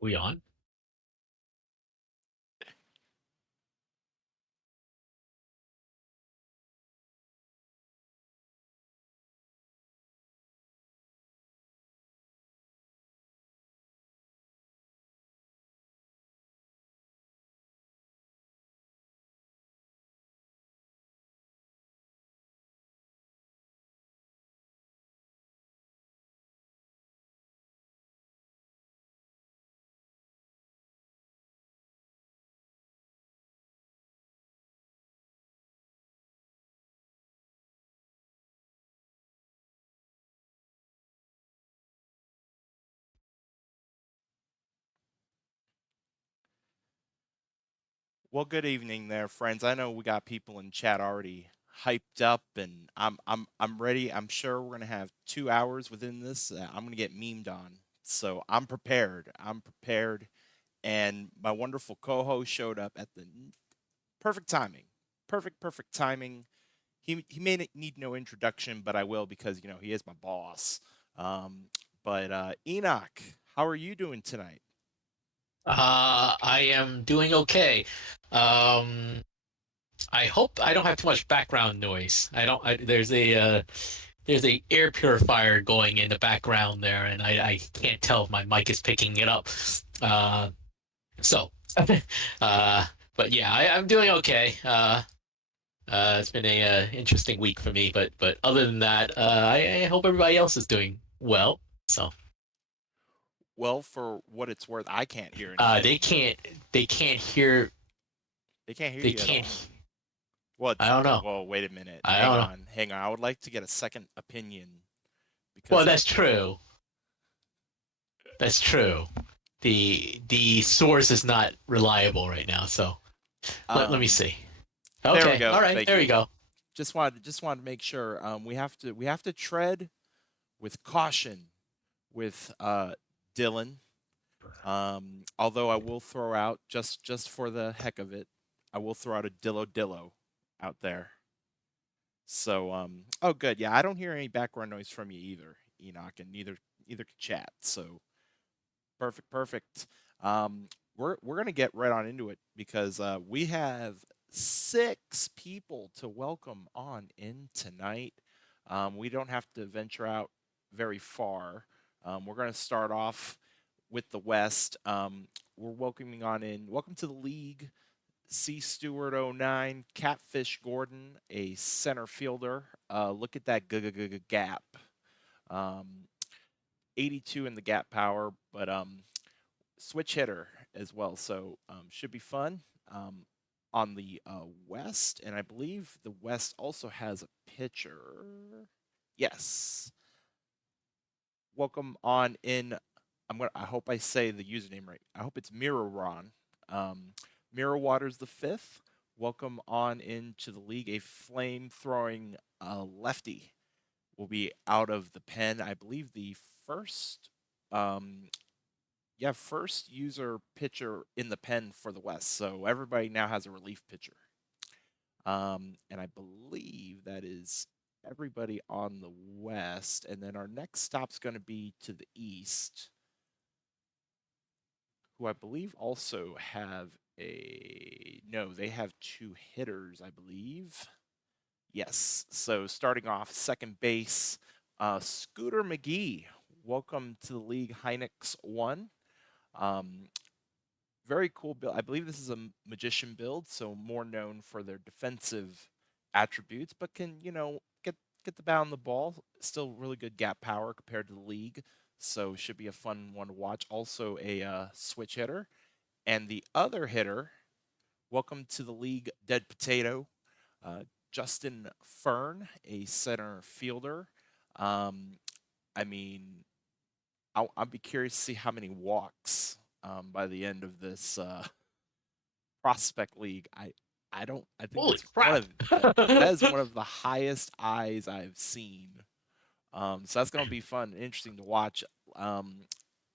We on? Well, good evening there, friends. I know we got people in chat already hyped up, and I'm ready. I'm sure we're gonna have 2 hours within this. I'm gonna get memed on, so I'm prepared. I'm prepared, and my wonderful co-host showed up at the perfect timing. Perfect timing. He may need no introduction, but I will because he is my boss. Um, but Enoch, how are you doing tonight? I am doing okay. Um, I hope I don't have too much background noise. I don't. There's a air purifier going in the background there, and I can't tell if my mic is picking it up. Uh, so, uh, but yeah, I'm doing okay. It's been a interesting week for me, but other than that, I hope everybody else is doing well. So, Well, for what it's worth, I can't hear uh, anything. they can't they can't hear They can't hear they you at can't. all. Well, I don't know. well, wait a minute. I don't know. Hang on. I would like to get a second opinion Well, because that's true. That's true. The source is not reliable right now, so let me um see. there we Okay, go. all right, Thank there we you. go. Just wanted to make sure we have to tread with caution with Dylan. Although I will throw out just for the heck of it, I will throw out a Dillo out there. So oh good. Yeah, I don't hear any background noise from you either, Enoch, and neither can chat. So perfect. Um, we're gonna get right on into it because we have 6 people to welcome on in tonight. We don't have to venture out very far. We're gonna start off with the West. We're welcoming on in. Welcome to the league. C Stewart '09, Catfish Gordon, a center fielder. Look at that gap. Um, 82 in the gap power, but switch hitter as well. So should be fun on the West, and I believe the West also has a pitcher. Yes, welcome on in. I hope I say the username right. I hope it's Miraron. Mirror Waters the fifth. Welcome on into the league. A flame throwing lefty will be out of the pen. I believe the first um, first user pitcher in the pen for the West. So everybody now has a relief pitcher. And I believe that is everybody on the West. And then our next stop's going to be to the East, who I believe also have no, they have 2 hitters, I believe. Yes. So starting off second base, Scooter McGee. Welcome to the league, Hynix 1. Um, Very cool build. I believe this is a magician build, so more known for their defensive attributes, but can get the bat on the ball. Still really good gap power compared to the league, so should be a fun one to watch. Also a switch hitter, and the other hitter. Welcome to the league, Dead Potato. Uh, Justin Fern, a center fielder. Um, I mean, I'll be curious to see how many walks by the end of this prospect league. I don't. I think Holy it's one crap! of that is one of the highest eyes I've seen. So that's gonna be fun, interesting to watch. Um,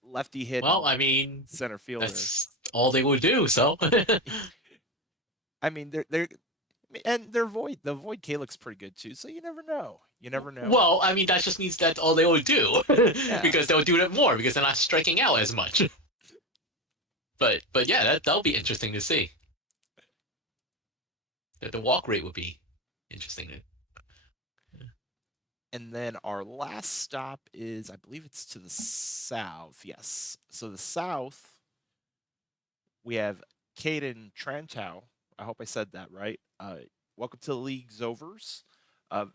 Lefty Well, hitting I mean, center fielder. that's all they would do. So, I mean, they're and their void the void K looks pretty good too. So you never know. You never know. well, I mean, that just means that's all they would do Yeah. because they'll do it more because they're not striking out as much. but yeah, that'll be interesting to see. The walk rate would be interesting. And then our last stop is, I believe it's to the south. Yes. So the south, we have Caden Trantow. I hope I said that right. Welcome to the league's overs. Uh,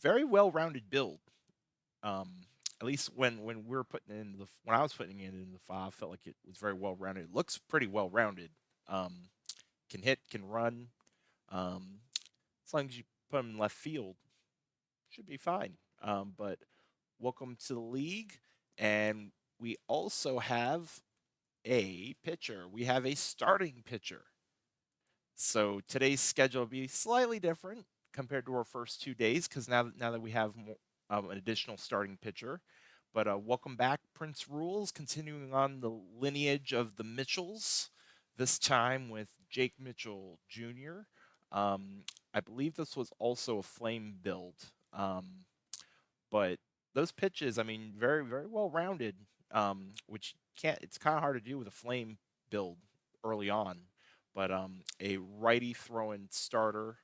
very well-rounded build. Um, at least when we were putting in the when I was putting it in the file, I felt like it was very well-rounded. It looks pretty well-rounded. Um, can hit, can run. Um, as long as you put him in left field, should be fine. But welcome to the league, and we also have a pitcher. We have a starting pitcher. So today's schedule will be slightly different compared to our first 2 days because now that we have more, an additional starting pitcher. But welcome back, Prince Rules, continuing on the lineage of the Mitchells. This time with Jake Mitchell Jr. I believe this was also a flame build, but those pitches, I mean, very very well rounded. Which can't it's kind of hard to do with a flame build early on, but a righty throwing starter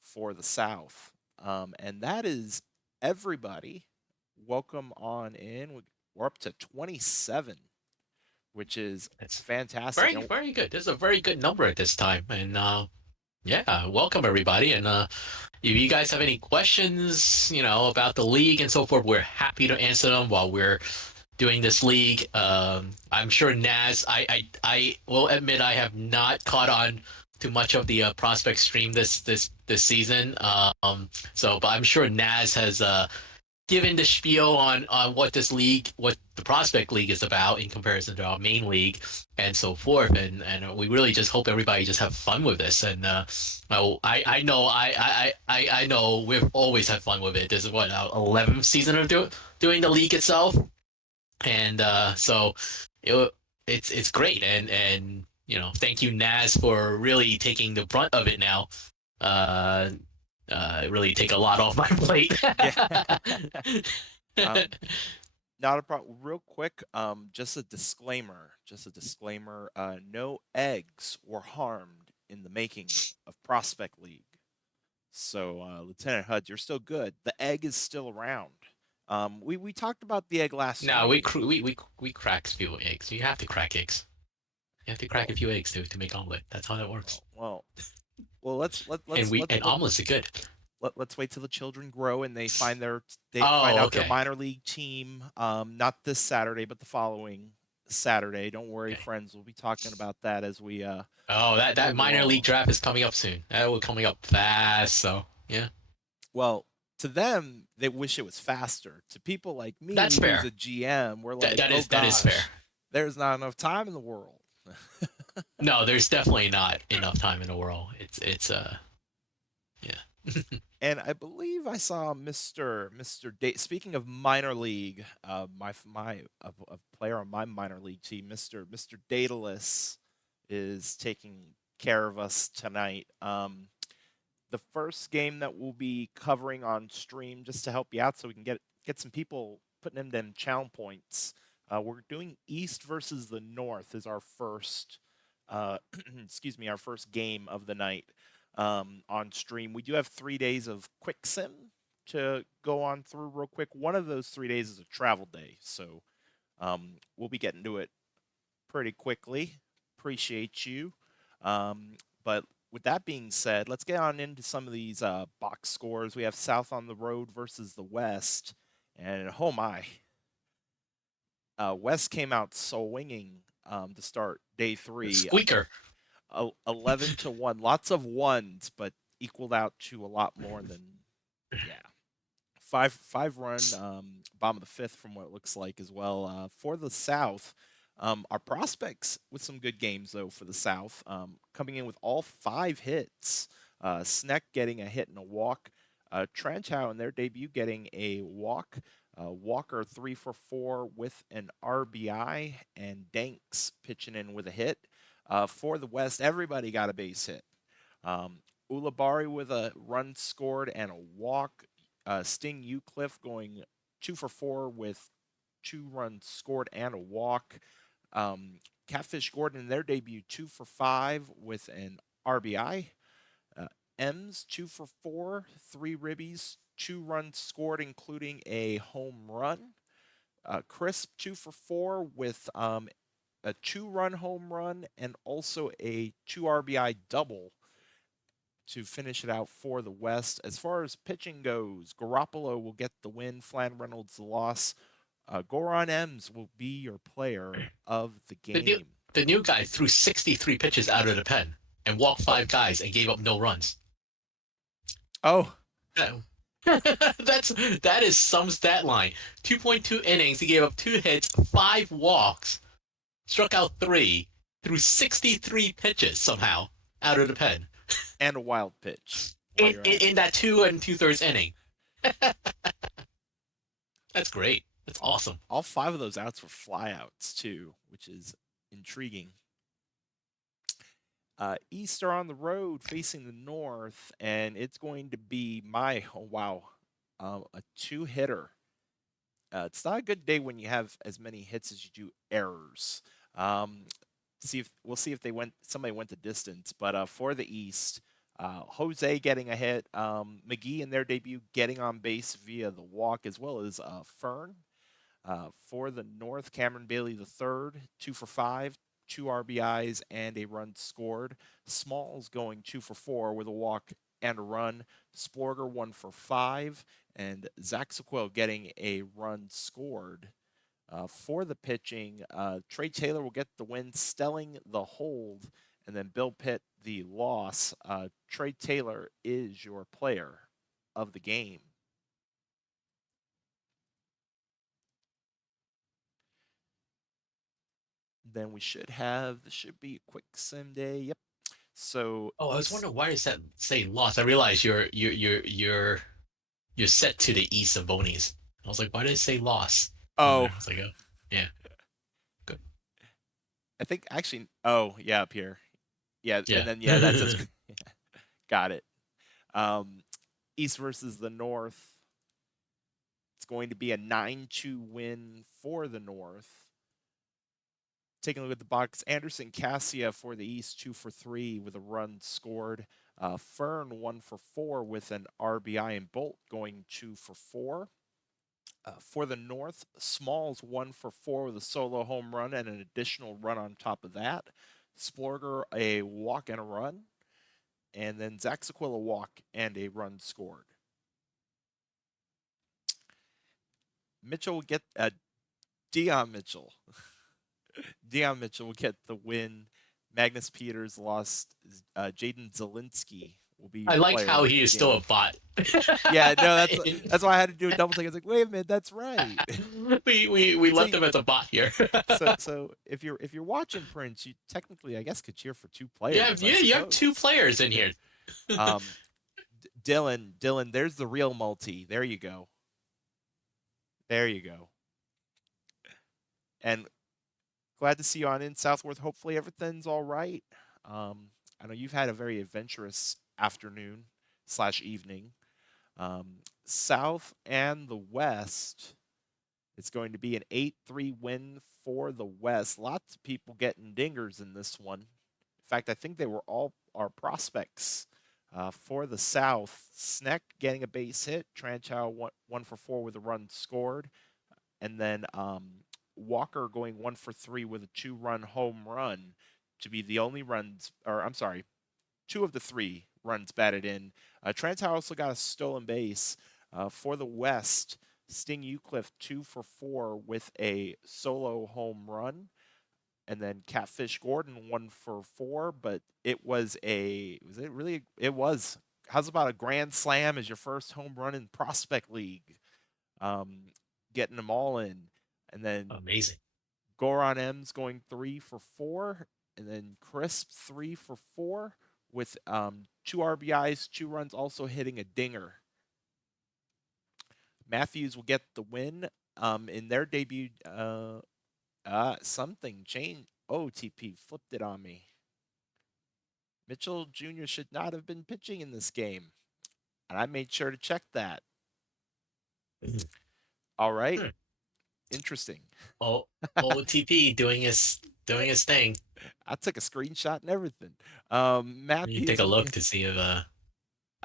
for the South, and that is everybody. Welcome on in. We're up to 27, which is It's fantastic. very And very good. This is a very good number at this time, and yeah, welcome everybody. And if you guys have any questions, about the league and so forth, we're happy to answer them while we're doing this league. I'm sure Naz. I will admit I have not caught on to much of the prospect stream this season. But I'm sure Naz has given the spiel on what this league, what the prospect league is about in comparison to our main league, and so forth. And we really just hope everybody just have fun with this. And I know I know we've always had fun with it. This is what our 11th season of doing the league itself, and it, it's great. And thank you Naz for really taking the brunt of it now. Uh, really take a lot off my plate. yeah, um, not a problem. Real quick, just a disclaimer. Just a disclaimer. No eggs were harmed in the making of Prospect League. So, Lieutenant Hud, you're still good. The egg is still around. We talked about the egg last No, we stream. cr- we crack a few eggs. You have to crack eggs. You have to crack a Well, few eggs to make omelet. That's how that works. well, well. Let's let And let's we let and let omelets are good. let's wait till the children grow and they find Oh, out their okay, minor league team. Not this Saturday, but the following Saturday. Don't worry, okay. friends. We'll be talking about that as we Oh, that move minor league along. draft is coming up soon. That will coming up fast. So yeah, Well, to them, they wish it was faster. To people like that's me, who's fair. a GM, we're That like, that oh is that is fair. gosh, there's not enough time in the world. No, there's definitely not enough time in the world. It's yeah. And I believe I saw Mr. Speaking of minor league, my a player on my minor league team, Mr. Daedalus, is taking care of us tonight. The first game that we'll be covering on stream, just to help you out, so we can get some people putting in them challenge points. We're doing East versus the North is our first, uh, excuse me, our first game of the night on stream. We do have 3 days of quick sim to go on through real quick. One of those 3 days is a travel day, so we'll be getting to it pretty quickly. Appreciate you. But with that being said, let's get on into some of these box scores. We have South on the road versus the West, and oh my, West came out swinging to start day three, Squeaker. 11-1. Lots of ones, but equaled out to a lot more than yeah. Five run bottom of the fifth from what it looks like as well for the South. Our prospects with some good games though for the South, coming in with all 5 hits. Sneck getting a hit and a walk. Tranchow in their debut getting a walk. Walker 3 for 4 with an RBI, and Danks pitching in with a hit. For the West, everybody got a base hit. Um, Ulabari with a run scored and a walk. Sting Eucliffe going 2 for 4 with 2 runs scored and a walk. Catfish Gordon in their debut, 2 for 5 with an RBI. Uh, M's 2 for 4, 3 ribbies, 2 runs scored, including a home run. Crisp 2 for 4 with a 2 run home run and also a 2 RBI double to finish it out for the West. As far as pitching goes, Garoppolo will get the win, Flan Reynolds the loss. Goron Ems will be your player of the The new game. the new guy threw 63 pitches out of the pen and walked Oh, 5 guys and gave up no runs. oh, That is some stat line. 2.2 innings. He gave up 2 hits, 5 walks, struck out 3, threw 63 pitches somehow out of the pen and a wild pitch while in, you're in, at it. in that 2 2/3 inning. That's great. That's All awesome. all 5 of those outs were flyouts too, which is intriguing. East are on the road facing the North, and it's going to be my oh wow, a 2 hitter. It's not a good day when you have as many hits as you do errors. Um, see if they went somebody went the distance, but for the East, Jose getting a hit, McGee in their debut getting on base via the walk, as well as Fern. For the North, Cameron Bailey the third, 2 for 5, 2 RBIs and a run scored. Smalls going 2 for 4 with a walk and a run. Sporger 1 for 5, and Zach Sequel getting a run scored. For the pitching, Trey Taylor will get the win, Stelling the hold, and then Bill Pitt the loss. Trey Taylor is your player of the game. Then we should be a quick sim day. Yep. So Oh, I was East. wondering why does that say lost? I realize you're set to the east of Boney's. I was like, why did it say loss on there? Oh, I was like, oh, yeah, good, I think actually. Oh, yeah, up here. Yeah, and yeah. then yeah, that says got it. Um, East versus the North. It's going to be a 9-2 win for the North. Taking a look at the box, Anderson Cassia for the East, 2 for 3 with a run scored. Fern 1 for 4 with an RBI, and Bolt going 2 for 4. For the North, Smalls 1 for 4 with a solo home run and an additional run on top of that. Splorger a walk and a run, and then Zach Sequilla walk and a run scored. Mitchell will get Dion Mitchell. Dion Mitchell will get the win. Magnus Peters lost. Jaden Zielinski will be I your like player how of he the is still a game. bot. Yeah, no, that's why I had to do a double take. I was like, wait a minute, that's right. We left See, him as a bot here. so if you're watching Prince, you technically, I guess, could cheer for 2 players, I You have 2 players suppose. in here. Um, Dylan, there's the real multi. There you go. There you go. And glad to see you on in Southworth. Hopefully everything's all right. Um, I know you've had a very adventurous afternoon slash evening. South and the West, it's going to be an 8-3 win for the West. Lots of people getting dingers in this one. In fact, I think they were all our prospects. For the South, Sneck getting a base hit, Tranchow 1 for 4 with a run scored, and then Walker going 1 for 3 with a 2 run home run to be the only runs, or I'm sorry, 2 of the 3 runs batted in. Tranchow also got a stolen base. For the West, Sting Eucliffe 2 for 4 with a solo home run. And then Catfish Gordon 1 for 4, but it was. How's about a grand slam as your first home run in Prospect League? Um, Getting them all in. And then Amazing. Goron M's going 3 for 4, and then Crisp 3 for 4 with 2 RBIs, 2 runs, also hitting a dinger. Matthews will get the win in their debut. Something changed. OTP flipped it on me. Mitchell Jr. should not have been pitching in this game, and I made sure to check that. All right, interesting. O OTP doing his doing his thing. I took a screenshot and everything. You Matthews, take a look to see if I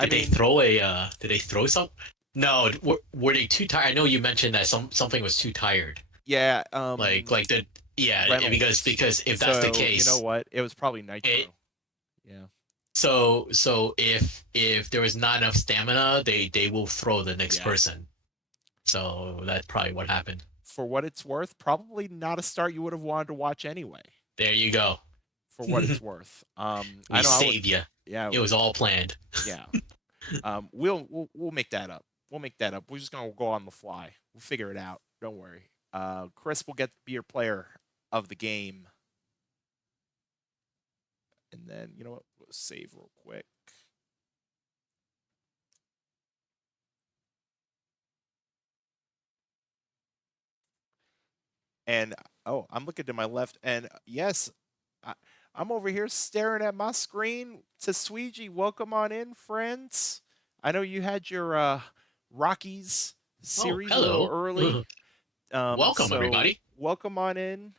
mean, did they throw some? No, were they too tired? I know you mentioned that something was too tired. yeah, Like the yeah, Reynolds. because if that's the So you know case, what? It was probably it nitro. Yeah. so if there was not enough stamina, they will throw the next Yes. person. So that's probably what happened. For what it's worth, probably not a start you would have wanted to watch anyway. There you go. For what it's worth. I We know I would. saved you. Yeah. It was all planned. Yeah. We'll make that up. We'll make that up. We're just gonna go on the fly. We'll figure it out. Don't worry. Chris will get to be your player of the game, and then you know what? We'll save real quick. And oh, I'm looking to my left, and yes, I, I'm over here staring at my screen. Tasweegi, welcome on in, friends. I know you had your Rockies Oh, series a little hello. early, Welcome so everybody. welcome on in.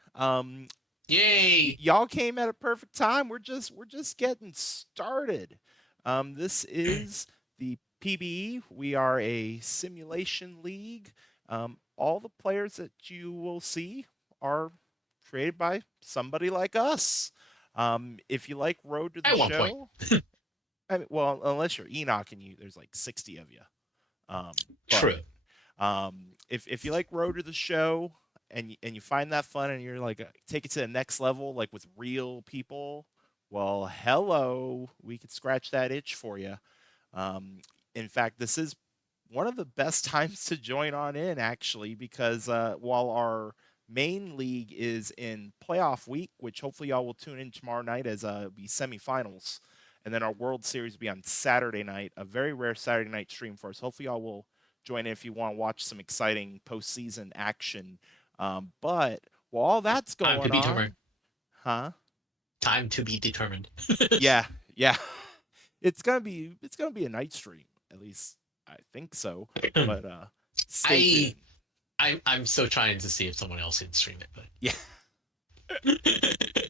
Yay. Y'all came at a perfect time. We're just getting started. This is the PBE. We are a simulation league. All the players that you will see are created by somebody like us. If you like Road to the At one point. Show, I mean, well, unless you're Enoch and there's like 60 of you. True. But if you like Road to the Show and you find that fun and you're like take it to the next level, like with real people, well, hello, we could scratch that itch for you. In fact, this is one of the best times to join on in actually because while our main league is in playoff week, which hopefully y'all will tune in tomorrow night as be semifinals, and then our World Series will be on Saturday night, a very rare Saturday night stream for us. Hopefully y'all will join in if you want to watch some exciting postseason action. But while all that's Time to going be determined. on, huh? Time to be determined. Yeah, yeah. It's gonna be a night stream, at least I think so. But stay I tuned. I'm still trying to see if someone else can stream it, Yeah,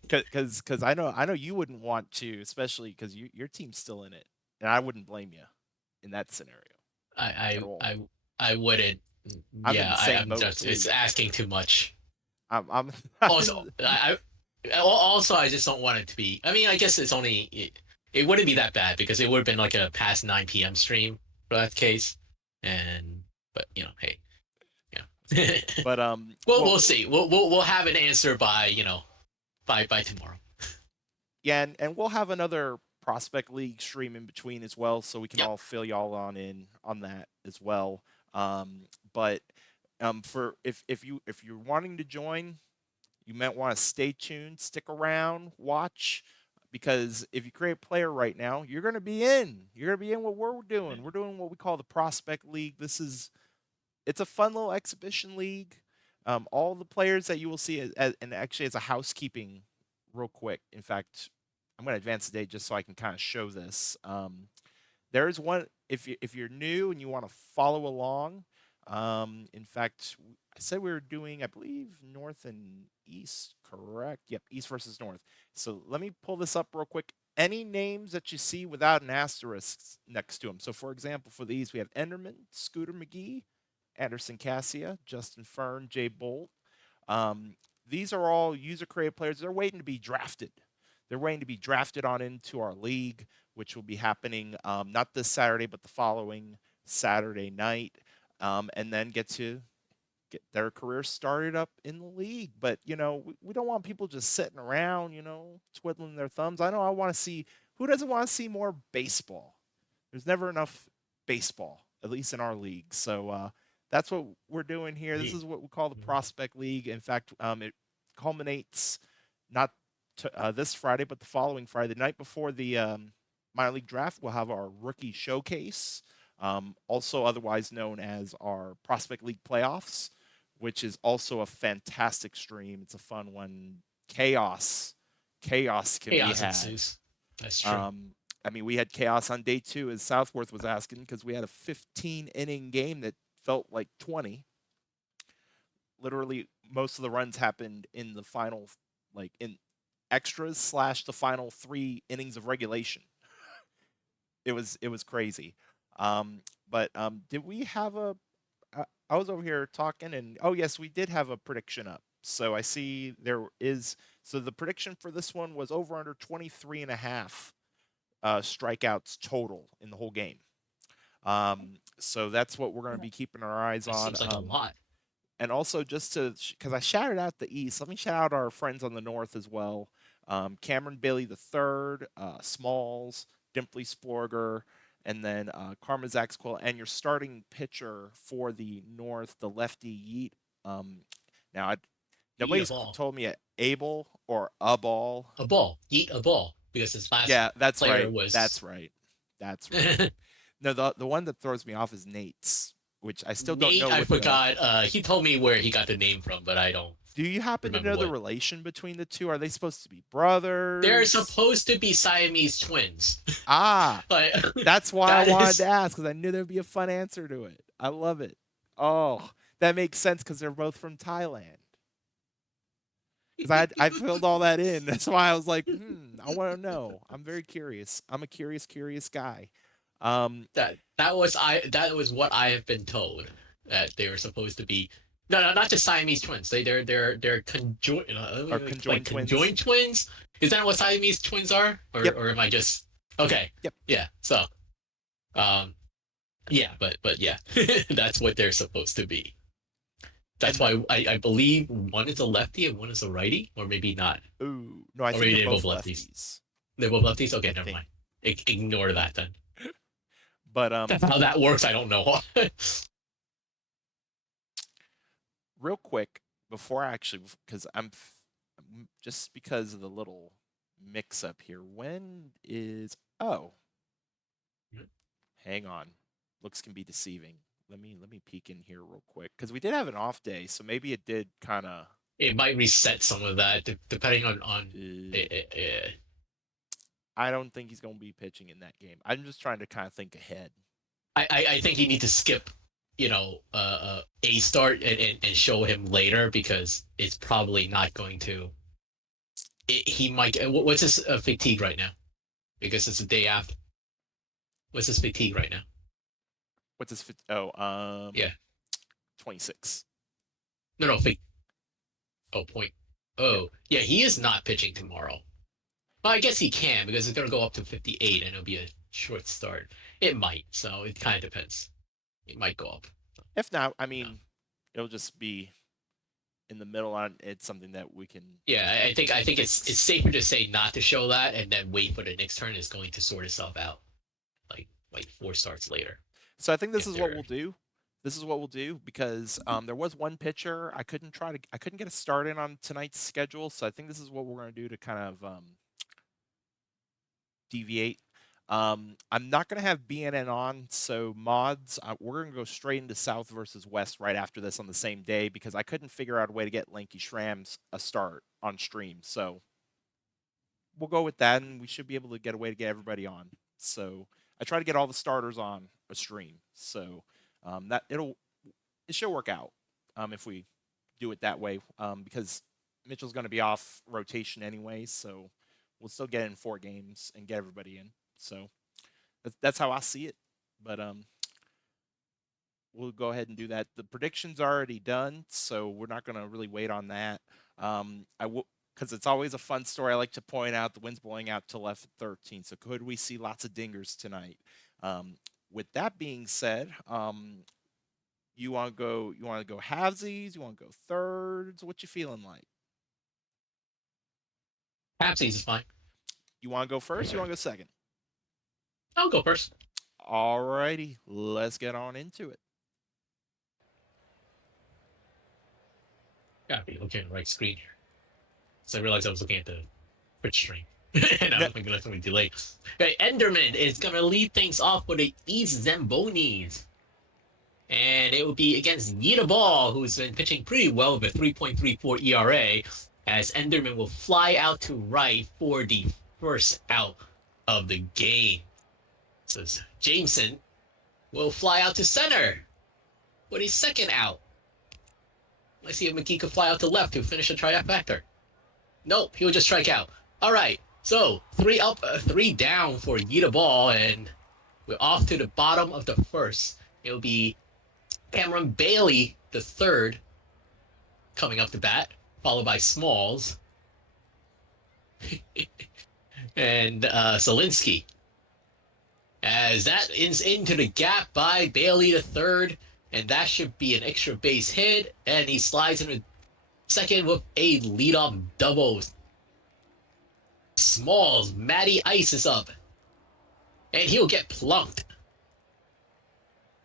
but because I know you wouldn't want to, especially because your team's still in it, and I wouldn't blame you in that scenario at I all. I I I wouldn't. I'm in Yeah, the same I'm boat just it's too. asking too much. I'm Also, also I just don't want it to be. I mean, I guess it wouldn't be that bad because it would have been like a past 9 p.m. stream for that case, and but hey, yeah. but We'll see. We'll have an answer by by tomorrow. yeah, and we'll have another prospect league stream in between as well, so we can Yep. all fill y'all on in on that as well. But for if you're wanting to join, you might want to stay tuned, stick around, watch, because if you create a player right now, you're going to be in. You're going to be in what we're doing. We're doing what we call the prospect league. It's a fun little exhibition league. All the players that you will see, and actually as a housekeeping, real quick. In fact, I'm going to advance the date just so I can kind of show this. There is one if you're new and you want to follow along. In fact, I said we were doing, I believe, North and East, correct? Yep, East versus North. So let me pull this up real quick. Any names that you see without an asterisk next to them. So, for example, for these, we have Enderman, Scooter McGee, Anderson Cassia, Justin Fern, Jay Bolt. Um, these are all user created players. They're waiting to be drafted. They're waiting to be drafted on into our league, which will be happening not this Saturday, but the following Saturday night, and then get their career started up in the league. But we don't want people just sitting around, twiddling their thumbs. I know I want to see who doesn't want to see more baseball. There's never enough baseball, at least in our league. So that's what we're doing here. This is what we call the prospect league. In fact, it culminates not this Friday, but the following Friday, the night before the minor league draft. We'll have our rookie showcase, also otherwise known as our prospect league playoffs, which is also a fantastic stream. It's a fun one. Chaos can be Chaos had. ensues. That's true. Um, I mean, we had chaos on day two, as Southworth was asking, because we had a 15 inning game that felt like 20. Literally, most of the runs happened in the final like in extras slash the final 3 innings of regulation. It was crazy. But did we have a? I was over here talking, and oh yes, we did have a prediction up. So I see there is. So the prediction for this one was over under 23 and a half strikeouts total in the whole game. So that's what we're going to be keeping our eyes That on. seems like a lot. And also just to because I shouted out the East, let me shout out our friends on the North as well. Cameron Bailey the third, Smalls, Dimply Sporger, and then Karma Zaxquill, and your starting pitcher for the North, the lefty Yeet. Now, Eat a nobody's ball. told me Abel or a ball. A ball. Eat a ball. Because his last Yeah, that's player right. was That's right. That's right. No, the one that throws me off is Nate's, which I still don't Nate. know I what the. forgot. He told me where he got the name from, but I don't Do you happen to remember know the what. relation between the two? Are they supposed to be They're brothers? supposed to be Siamese twins. Ah, Like that's why I that wanted to is ask because I knew there'd be a fun answer to it. I love it. Oh, that makes sense because they're both from Thailand. Because I filled all that in. That's why I was like, I want to know. I'm very curious. I'm a curious guy. Um, that was what I have been told that they were supposed to be. No, no, not just Siamese twins. They're conjoined are like conjoined twins. conjoined twins. Is that what Siamese twins are, Yep, or am I just okay? yep. Yeah. So um yeah, but yeah, that's what they're supposed to be. That's And the why I believe one is a lefty and one is a righty, or maybe not, ooh, no, I or think maybe they're they're both both lefties. lefties. They're both lefties. Okay, I never think. mind. Ignore that then. But That's how that works. I don't know. real quick before I actually, because just because of the little mix up here. When is oh, hang on, looks can be deceiving. Let me peek in here real quick because we did have an off day, so maybe it did kind of. It might reset some of that depending on. I don't think he's going to be pitching in that game. I'm just trying to kind of think ahead. I think you need to skip, a start and show him later because it's probably not going to. He might. What's his fatigue right now? Because it's the day after. What's his fatigue right now? What's his oh Yeah. 26. No, no. Oh, point. Yep. Oh, yeah. He is not pitching tomorrow. Well, I guess he can because it's going to go up to 58 and it'll be a short start. It might. So it kind of depends. It might go up. If not, I You know. mean, it'll just be in the middle on it's something that we can Yeah, I think it's fix. safer to say not to show that and then wait for the next turn is going to sort itself out like four starts later So I think this if is what they're we'll do. This is what we'll do because there was one pitcher I couldn't get a start in on tonight's schedule. So I think this is what we're going to do to kind of deviate. I'm not going to have BNN on, so mods, we're going to go straight into South versus West right after this on the same day because I couldn't figure out a way to get Lanky Shrams a start on stream. So we'll go with that, and we should be able to get a way to get everybody on. So I try to get all the starters on a stream. So that it should work out if we do it that way because Mitchell's going to be off rotation anyway. So we'll still get in 4 games and get everybody in. So that's how I see it. But we'll go ahead and do that. The prediction's already done, so we're not going to really wait on that. I will because it's always a fun story. I like to point out the wind's blowing out to left at 13. So could we see lots of dingers tonight? With that being said, you want to go? You want to go halvesies? You want to go thirds? What you feeling like? Papsies is fine. You want to go first? You want to go second? I'll go first. Alrighty, let's get on into it. Gotta be looking at the right screen here. So I realized I was looking at the Twitch stream. And I No, was thinking that's something delayed. Okay, Enderman is gonna lead things off with the East Zambonis. And it will be against Yita Ball, who's been pitching pretty well with a 3.34 ERA, as Enderman will fly out to right for the first out of the game. Says Jameson will fly out to center with his second out. Let's see if McGee could fly out to left to finish a trifecta. Nope, he'll just strike out. All right, so 3 up, 3 down for Yeeta Ball, and we're off to the bottom of the first. It'll be Cameron Bailey, the third, coming up to bat, followed by Smalls and Zelinsky. As that is into the gap by Bailey, the third, and that should be an extra base hit, and he slides into second with a leadoff double. Smalls, Matty Ice is up, and he'll get plunked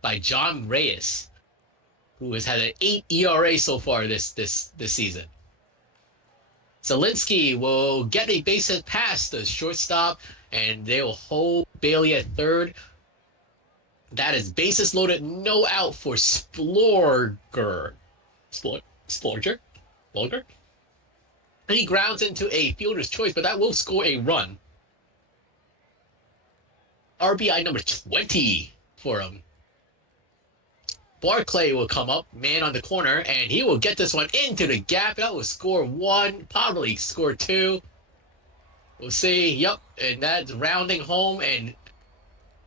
by John Reyes, who has had an 8 ERA so far this season. Zelinsky will get a base hit past the shortstop, and they'll hold Bailey at third. That is bases loaded, no out for Splorger. Splorger? And he grounds into a fielder's choice, but that will score a run. RBI number 20 for him. Barclay will come up, man on the corner, and he will get this one into the gap. That will score 1, probably score 2. We'll see. Yep, and that's rounding home, and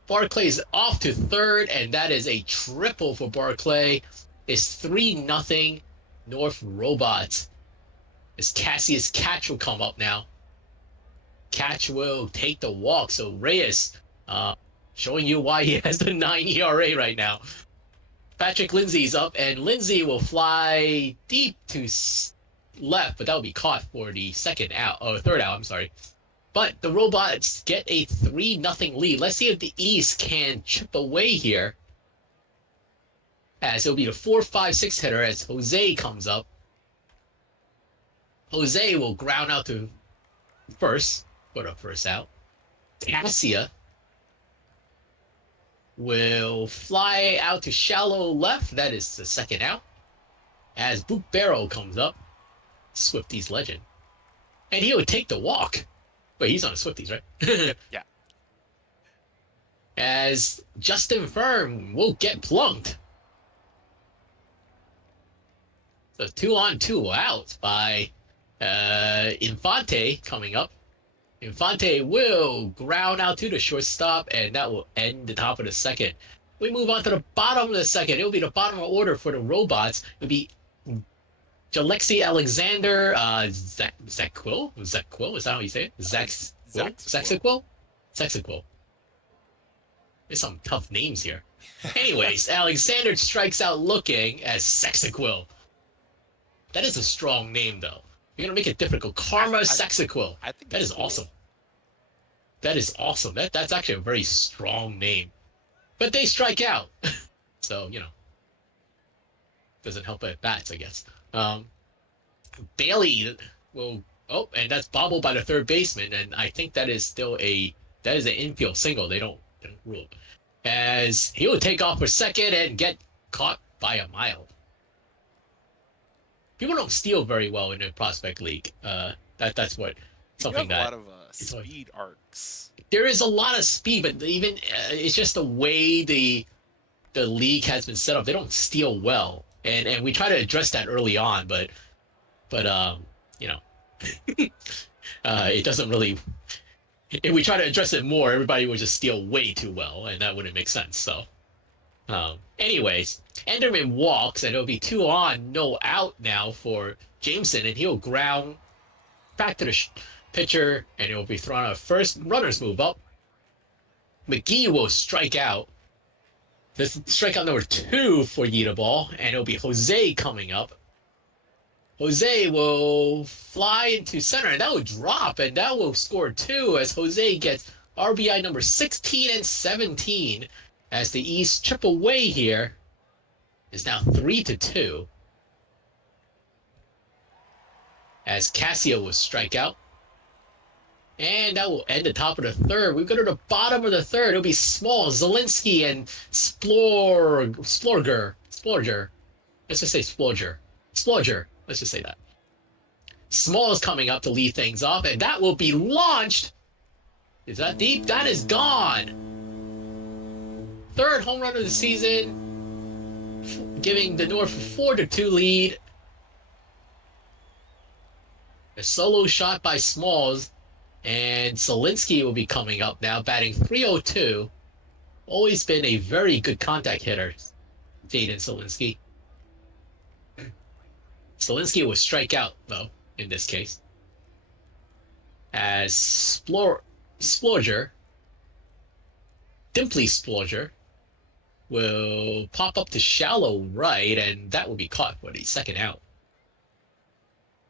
Barclay's off to third, and that is a triple for Barclay. It's 3-0 North Robots. As Cassius Catch will come up now. Catch will take the walk, so Reyes showing you why he has the 9 ERA right now. Patrick Lindsay's up, and Lindsay will fly deep to left, but that will be caught for the third out, I'm sorry. But the Robots get a 3-0 lead. Let's see if the East can chip away here. As it'll be the 4-5-6 hitter as Jose comes up. Jose will ground out to first, put up first out. Cassia will fly out to shallow left. That is the second out. As Boot Barrow comes up, Swifties legend. And he would take the walk. Wait, he's on the Swifties, right? Yeah. As Justin Firm will get plunked. So 2-on-2 out by Infante coming up. Infante will ground out to the shortstop, and that will end the top of the second. We move on to the bottom of the second. It'll be the bottom of order for the Robots. It'll be Jalexi Alexander, Zachquill? Zachquill? Is that how you say it? Zaxaquill? Zaxaquill. There's some tough names here. Anyways, Alexander strikes out looking as Sexaquill. That is a strong name, though. You're going to make it difficult. Karma Sexaquill. I think that is cool. awesome. That is awesome. That's actually a very strong name. But they strike out. So, doesn't help at bats, I guess. Bailey will... Oh, and that's bobbled by the third baseman, and I think that is still an infield single. They don't rule. As he will take off for second and get caught by a mile. People don't steal very well in the prospect league. That's what something you have that a lot of speed arcs. There is a lot of speed, but even it's just the way the league has been set up. They don't steal well, and we try to address that early on, but it doesn't really. If we try to address it more, everybody would just steal way too well, and that wouldn't make sense. So, anyways, Enderman walks, and it'll be 2 on, no out now for Jameson, and he'll ground back to the pitcher, and it will be thrown out. First, runners move up. McGee will strike out. This is strikeout number 2 for Yeeta Ball, and it'll be Jose coming up. Jose will fly into center, and that will drop, and that will score 2 as Jose gets RBI number 16 and 17 as the East chip away here. Is now 3-2 as Casio will strike out. And that will end the top of the third. We go to the bottom of the third. It'll be Small, Zelinsky, and Splorger. Let's just say Splorger. Let's just say that. Small is coming up to lead things off, and that will be launched. Is that deep? That is gone. Third home run of the season, giving the North a 4-2 lead. A solo shot by Smalls, and Zelinsky will be coming up now, batting 302. Always been a very good contact hitter, Jaden Zelinsky. Zelinsky will strike out, though, in this case. As Sploger, Dimply Sploger, will pop up to shallow right, and that will be caught for the second out.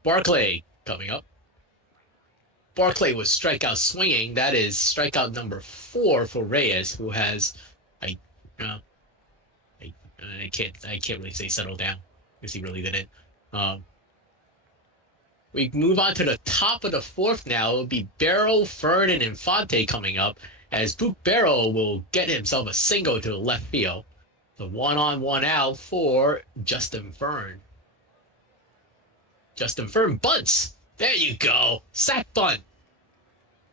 Barclay coming up. Barclay was strikeout swinging. That is strikeout number 4 for Reyes, who has, I, uh, I can't really say settle down because he really didn't. Um, we move on to the top of the 4th now. It'll be Barrow, Fern, and Infante coming up, as Boop Barrow will get himself a single to the left field. The 1-on, 1-out for Justin Fern. Justin Fern bunts. There you go. Sack bunt.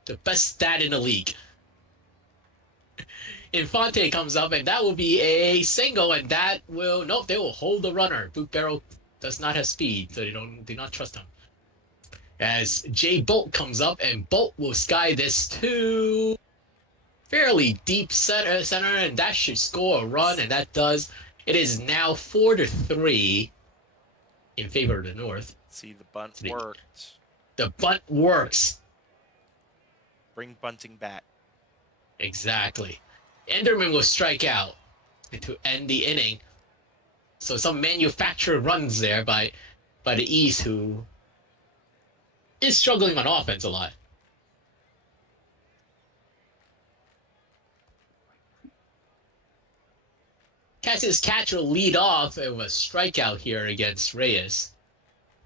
The best stat in the league. Infante comes up, and that will be a single, and that will... Nope, they will hold the runner. Boot Barrel does not have speed, so they do not trust him. As Jay Bolt comes up, and Bolt will sky this to fairly deep center, and that should score a run, and that does. It is now 4-3 in favor of the North. See, the bunt worked. The bunt works. Bring bunting back. Exactly. Enderman will strike out to end the inning. So some manufactured runs there by the East, who is struggling on offense a lot. Cassius Catch will lead off with a strikeout here against Reyes.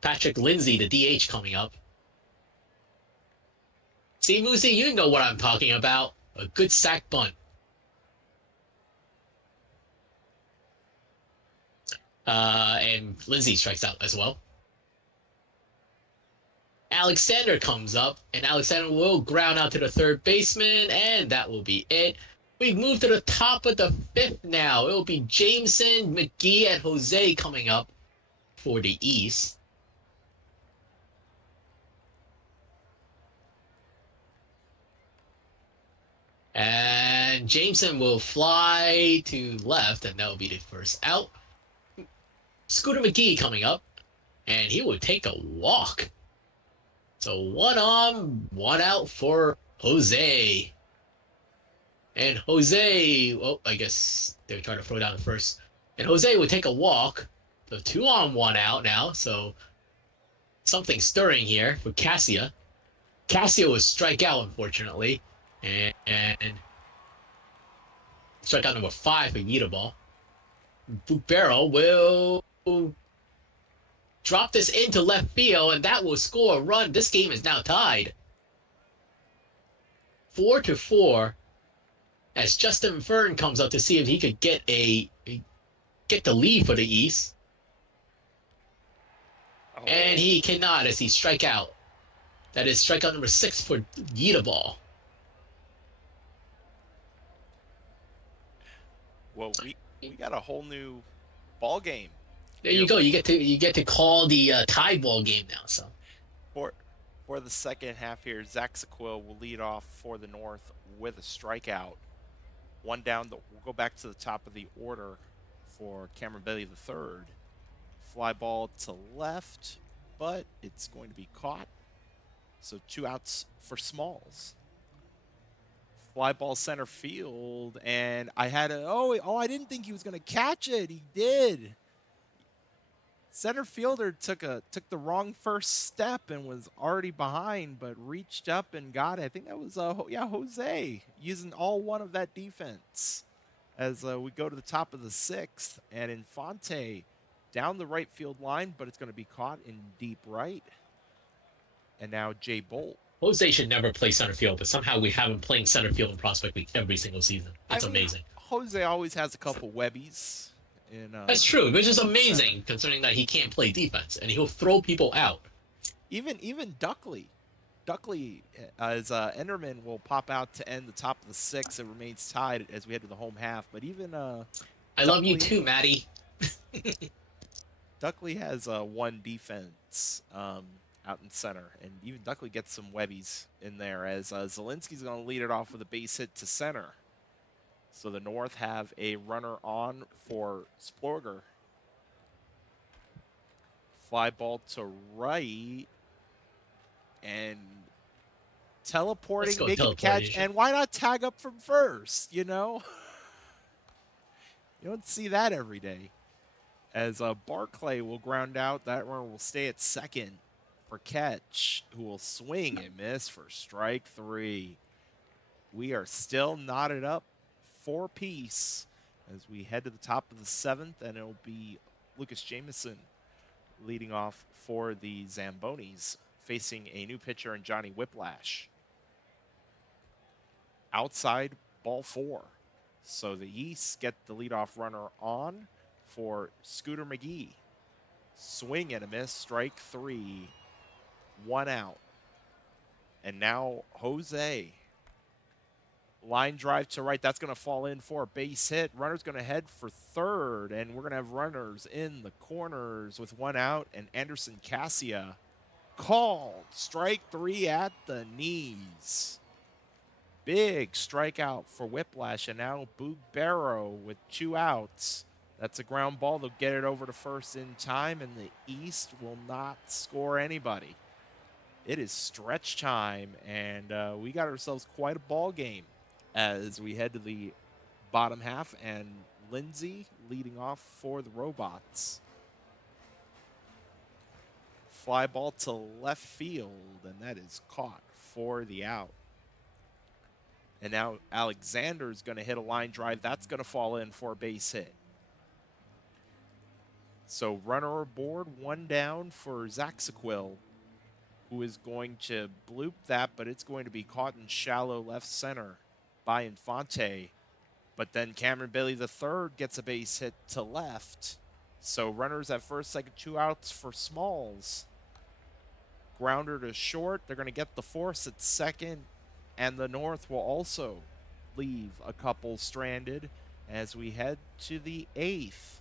Patrick Lindsay, the DH, coming up. See, Moosey, you know what I'm talking about. A good sack bunt. And Lindsay strikes out as well. Alexander comes up, and Alexander will ground out to the third baseman, and that will be it. We move to the top of the 5th now. It will be Jameson, McGee, and Jose coming up for the East. And Jameson will fly to left, and that will be the first out. Scooter McGee coming up, and he will take a walk. So 1-on, 1-out for Jose. And Jose, well, I guess they were trying to throw down the first. And Jose would take a walk. So 2-on, 1-out now. So something stirring here for Cassia. Cassia will strike out, unfortunately. And strikeout number 5 for Yeetaball. Bupero will drop this into left field, and that will score a run. This game is now tied. 4-4. As Justin Fern comes up to see if he could get the lead for the East. Oh. And he cannot as he strike out. That is strikeout number 6 for Yeetaball. Well, we got a whole new ball game. There you go. You get to call the tie ball game now. So for the second half here, Zach Sequil will lead off for the North with a strikeout. One down. We'll go back to the top of the order for Cameron Bailey III. Fly ball to left, but it's going to be caught. So 2 outs for Smalls. Fly ball center field, and I had I didn't think he was going to catch it. He did. Center fielder took the wrong first step and was already behind, but reached up and got it. I think that was Jose using all one of that defense. As we go to the top of the 6th, and Infante down the right field line, but it's going to be caught in deep right. And now Jay Bolt. Jose should never play center field, but somehow we have him playing center field in Prospect Week every single season. It's amazing. Jose always has a couple webbies. That's true, which is amazing considering that he can't play defense and he'll throw people out. Even Duckley, as Enderman will pop out to end the top of the 6th. It remains tied as we head to the home half. But even I love you too, Maddie. Duckley has one defense out in center. And even Duckley gets some webbies in there as Zielinski's going to lead it off with a base hit to center. So the North have a runner on for Sporger. Fly ball to right. And Let's teleporting, go making the catch. teleportation. And why not tag up from first, you know? You don't see that every day. As Barclay will ground out, that runner will stay at second for catch, who will swing and miss for strike 3. We are still knotted up 4-piece as we head to the top of the 7th, and it'll be Lucas Jameson leading off for the Zambonis, facing a new pitcher in Johnny Whiplash. Outside, ball 4. So the East get the leadoff runner on for Scooter McGee. Swing and a miss, strike 3, 1 out. And now Jose. Line drive to right. That's going to fall in for a base hit. Runner's going to head for third, and we're going to have runners in the corners with 1 out. And Anderson Cassia called. Strike 3 at the knees. Big strikeout for Whiplash, and now Boog Barrow with 2 outs. That's a ground ball. They'll get it over to first in time, and the East will not score anybody. It is stretch time, and we got ourselves quite a ball game as we head to the bottom half, and Lindsay leading off for the Robots. Fly ball to left field, and that is caught for the out. And now Alexander's going to hit a line drive. That's going to fall in for a base hit. So runner aboard, 1 down for Zaxaquil, who is going to bloop that, but it's going to be caught in shallow left center by Infante. But then Cameron Bailey III gets a base hit to left. So runners at first, second, 2 outs for Smalls. Grounder to short. They're going to get the force at second. And the North will also leave a couple stranded as we head to the 8th.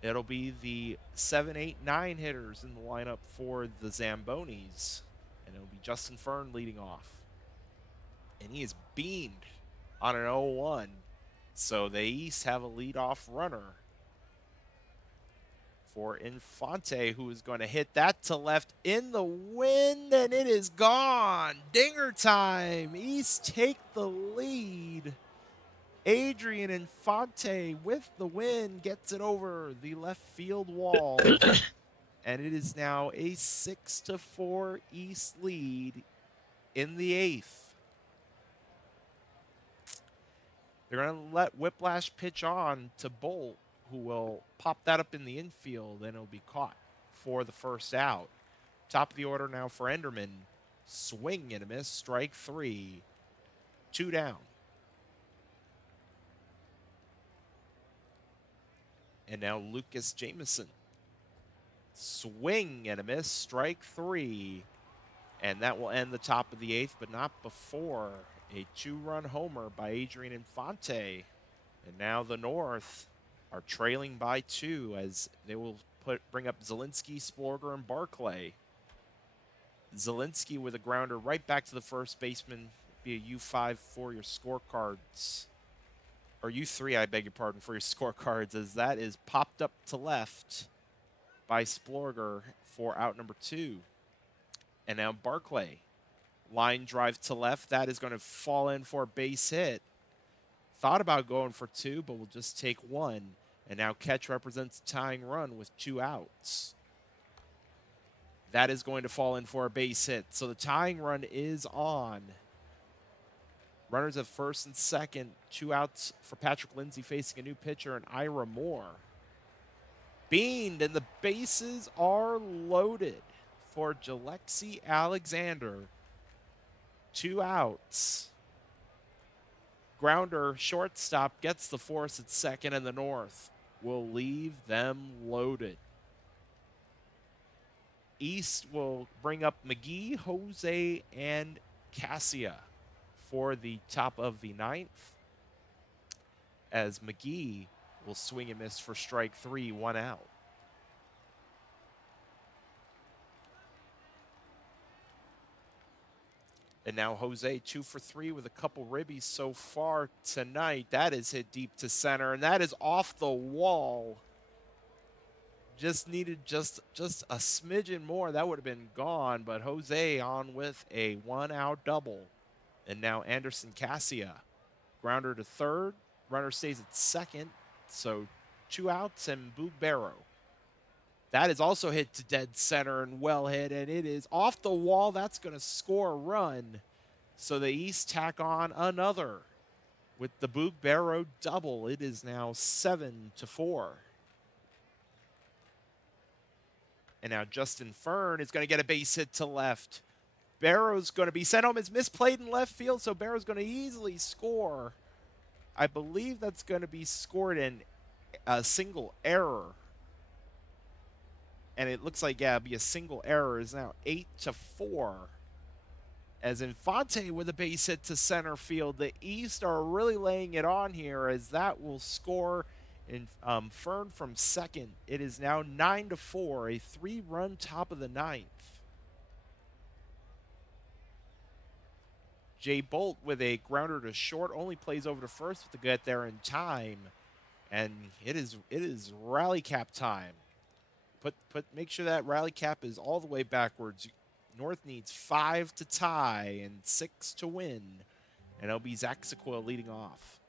It'll be the 7, 8, 9 hitters in the lineup for the Zambonis. And it'll be Justin Fern leading off. And he is beamed on an 0-1. So the East have a leadoff runner for Infante, who is going to hit that to left in the wind, and it is gone. Dinger time. East take the lead. Adrian Infante with the win gets it over the left field wall. And it is now a 6-4 East lead in the 8th. They're going to let Whiplash pitch on to Bolt, who will pop that up in the infield, and it'll be caught for the first out. Top of the order now for Enderman. Swing and a miss, strike 3, 2 down. And now Lucas Jameson. Swing and a miss, strike 3. And that will end the top of the 8th, but not before a 2-run homer by Adrian Infante. And now the North are trailing by 2 as they will bring up Zielinski, Sporger, and Barclay. Zielinski with a grounder right back to the first baseman, be a U5 for your scorecards. Or U3, I beg your pardon, for your scorecards, as that is popped up to left by Sporger for out number 2. And now Barclay. Line drive to left. That is going to fall in for a base hit. Thought about going for 2, but we'll just take 1. And now catch represents a tying run with 2 outs. That is going to fall in for a base hit. So the tying run is on. Runners at first and second. 2 outs for Patrick Lindsay facing a new pitcher, and Ira Moore. Beamed, and the bases are loaded for Jalexi Alexander. 2 outs. Grounder, shortstop, gets the force at second, and the North will leave them loaded. East will bring up McGee, Jose, and Cassia for the top of the 9th, as McGee will swing and miss for strike 3, 1 out. And now Jose 2 for 3 with a couple ribbies so far tonight. That is hit deep to center, and that is off the wall. Just needed just a smidgen more. That would have been gone, but Jose on with a 1-out double. And now Anderson Cassia, grounder to third. Runner stays at second, so 2 outs and Boog Barrow. That is also hit to dead center and well hit, and it is off the wall. That's going to score a run. So the East tack on another with the Boog Barrow double. It is now 7-4. And now Justin Fern is going to get a base hit to left. Barrow's going to be sent home. It's misplayed in left field, so Barrow's going to easily score. I believe that's going to be scored in a single error. And it looks like, yeah, it'll be a single error. It's now 8-4. As Infante with a base hit to center field. The East are really laying it on here as that will score in Fern from second. It is now 9-4, a 3-run top of the ninth. Jay Bolt with a grounder to short, only plays over to first to get there in time. And it is rally cap time. Make sure that rally cap is all the way backwards. North needs 5 to tie and 6 to win. And it'll be Zach Sequoia leading off.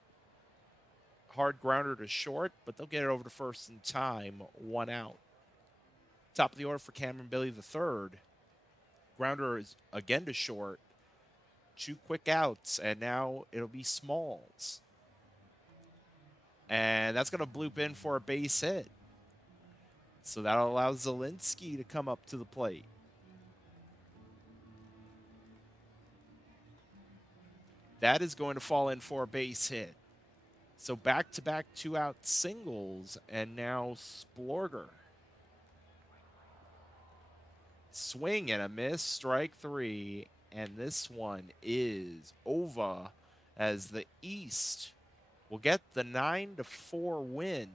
Hard grounder to short, but they'll get it over to first in time. 1 out. Top of the order for Cameron Billy III. Grounder is again to short. 2 quick outs, and now it'll be Smalls. And that's going to bloop in for a base hit. So that'll allow Zielinski to come up to the plate. That is going to fall in for a base hit. So back-to-back 2-out singles, and now Splorger. Swing and a miss, strike 3, and this one is over as the East will get the 9-4 win.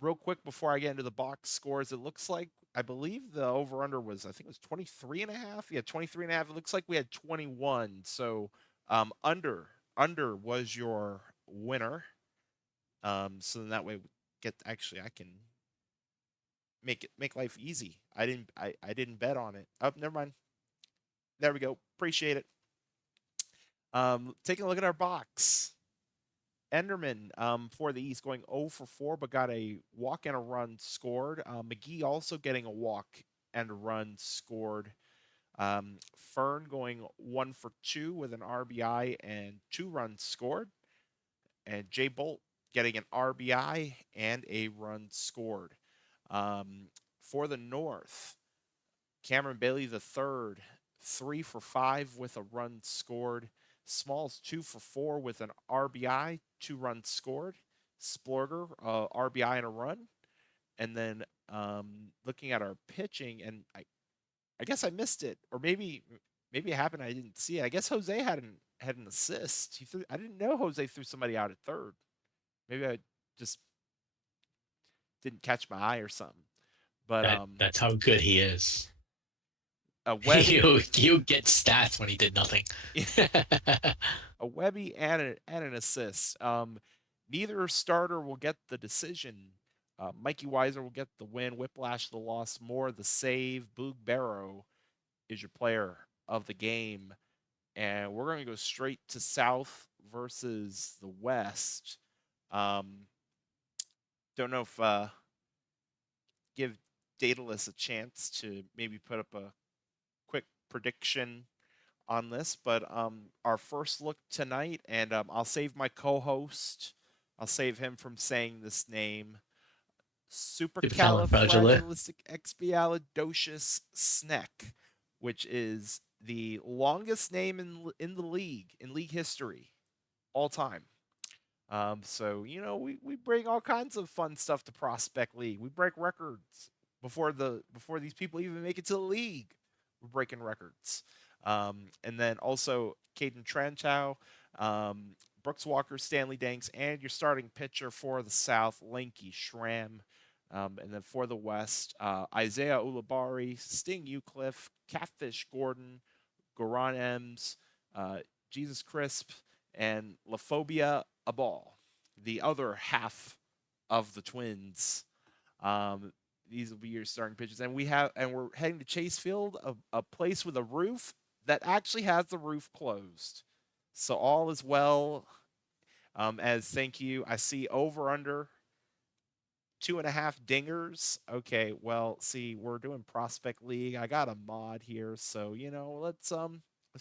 Real quick before I get into the box scores, it looks like, I believe the over-under was, I think it was 23 and a half. Yeah, 23 and a half. It looks like we had 21. So under was your winner. So then that way we get, actually I can make life easy. I didn't bet on it. Oh, never mind. There we go. Appreciate it. Taking a look at our box. Enderman for the East going 0 for 4, but got a walk and a run scored. McGee also getting a walk and a run scored. Fern going 1 for 2 with an RBI and 2 runs scored. And Jay Bolt getting an RBI and a run scored. For the North, Cameron Bailey III, 3 for 5 with a run scored. Smalls 2 for 4 with an RBI, 2 runs scored. Splorger, RBI and a run. And then looking at our pitching, and I guess I missed it, or maybe it happened. I didn't see it. I guess Jose had an assist. I didn't know Jose threw somebody out at third. Maybe I just didn't catch my eye or something. But That's how good he is. a Webby, You get stats when he did nothing. a Webby and an assist. Neither starter will get the decision. Mikey Weiser will get the win. Whiplash the loss. Moore the save. Boog Barrow is your player of the game. And we're going to go straight to South versus the West. Don't know if give Daedalus a chance to maybe put up a quick prediction on this, but our first look tonight, and I'll save my co-host. I'll save him from saying this name. Supercalifragilistic. Supercalifragilisticexpialidocious Sneck, which is the longest name in the league, in league history, all time. So we bring all kinds of fun stuff to Prospect League. We break records before these people even make it to the league. We're breaking records. And then also Caden Tranchow, Brooks Walker, Stanley Danks, and your starting pitcher for the South, Linky Schramm. And then for the West, Isaiah Ulabari, Sting Eucliffe, Catfish Gordon, Goran Ems, uh, Jesus Crisp, and Laphobia Abal, the other half of the Twins. Um, these will be your starting pitchers, and we're heading to Chase Field, a place with a roof that actually has the roof closed, so all is well. As thank you, I see over under 2.5 dingers. Okay, well, see, we're doing prospect league. I got a mod here, so let's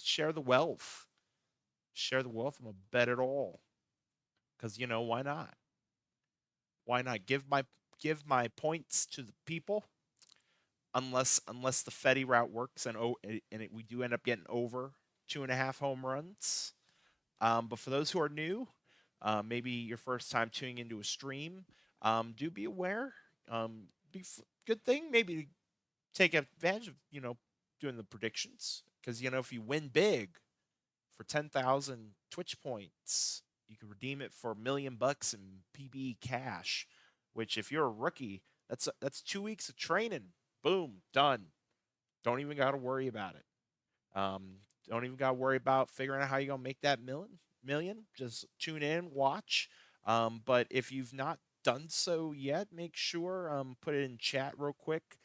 share the wealth. Share the wealth. I'm gonna bet it all, because why not? Why not give my points to the people? Unless the Fetty route works we do end up getting over 2.5 home runs. But for those who are new, maybe your first time tuning into a stream, do be aware. Good thing maybe to take advantage of doing the predictions, because if you win big for 10,000 Twitch points, you can redeem it for $1,000,000 in PB cash. Which, if you're a rookie, that's 2 weeks of training. Boom, done. Don't even got to worry about it. Um, don't even got to worry about figuring out how you're gonna make that million. Just tune in, watch. But if you've not done so yet, make sure put it in chat real quick.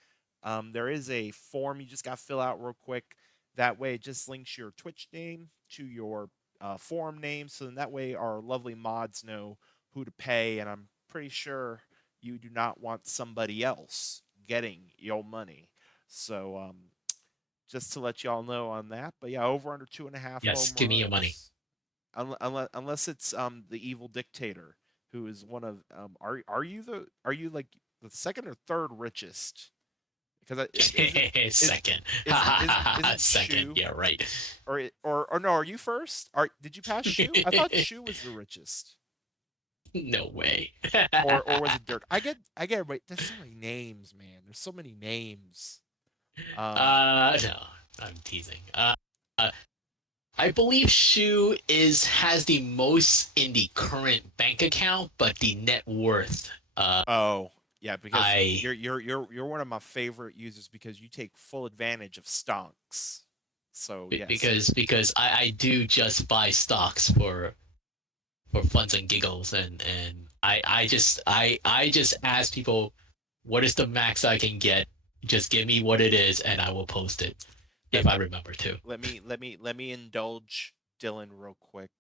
There is a form you just got to fill out real quick. That way, it just links your Twitch name to your forum name, so then that way our lovely mods know who to pay. And I'm pretty sure you do not want somebody else getting your money. So just to let y'all know on that. But yeah, over under 2.5 Yes, home give me your money. runs. Unless it's the evil dictator, who is one of are you like the second or third richest? Because is Second. isn't Second. Shu, Yeah, right. or no? Are you first? Did you pass Shu? I thought Shu was the richest. No way. Or was it Dirk? I get right. There's so many names, man. There's so many names. Um, No, I'm teasing. Uh, I believe Shu is has the most in the current bank account, but the net worth. oh yeah, because I you're one of my favorite users, because you take full advantage of stonks. So yes, because I do just buy stocks for funs and giggles, and I just ask people what is the max I can get. Just give me what it is, and I will post it let if I remember to. let me indulge Dylan real quick.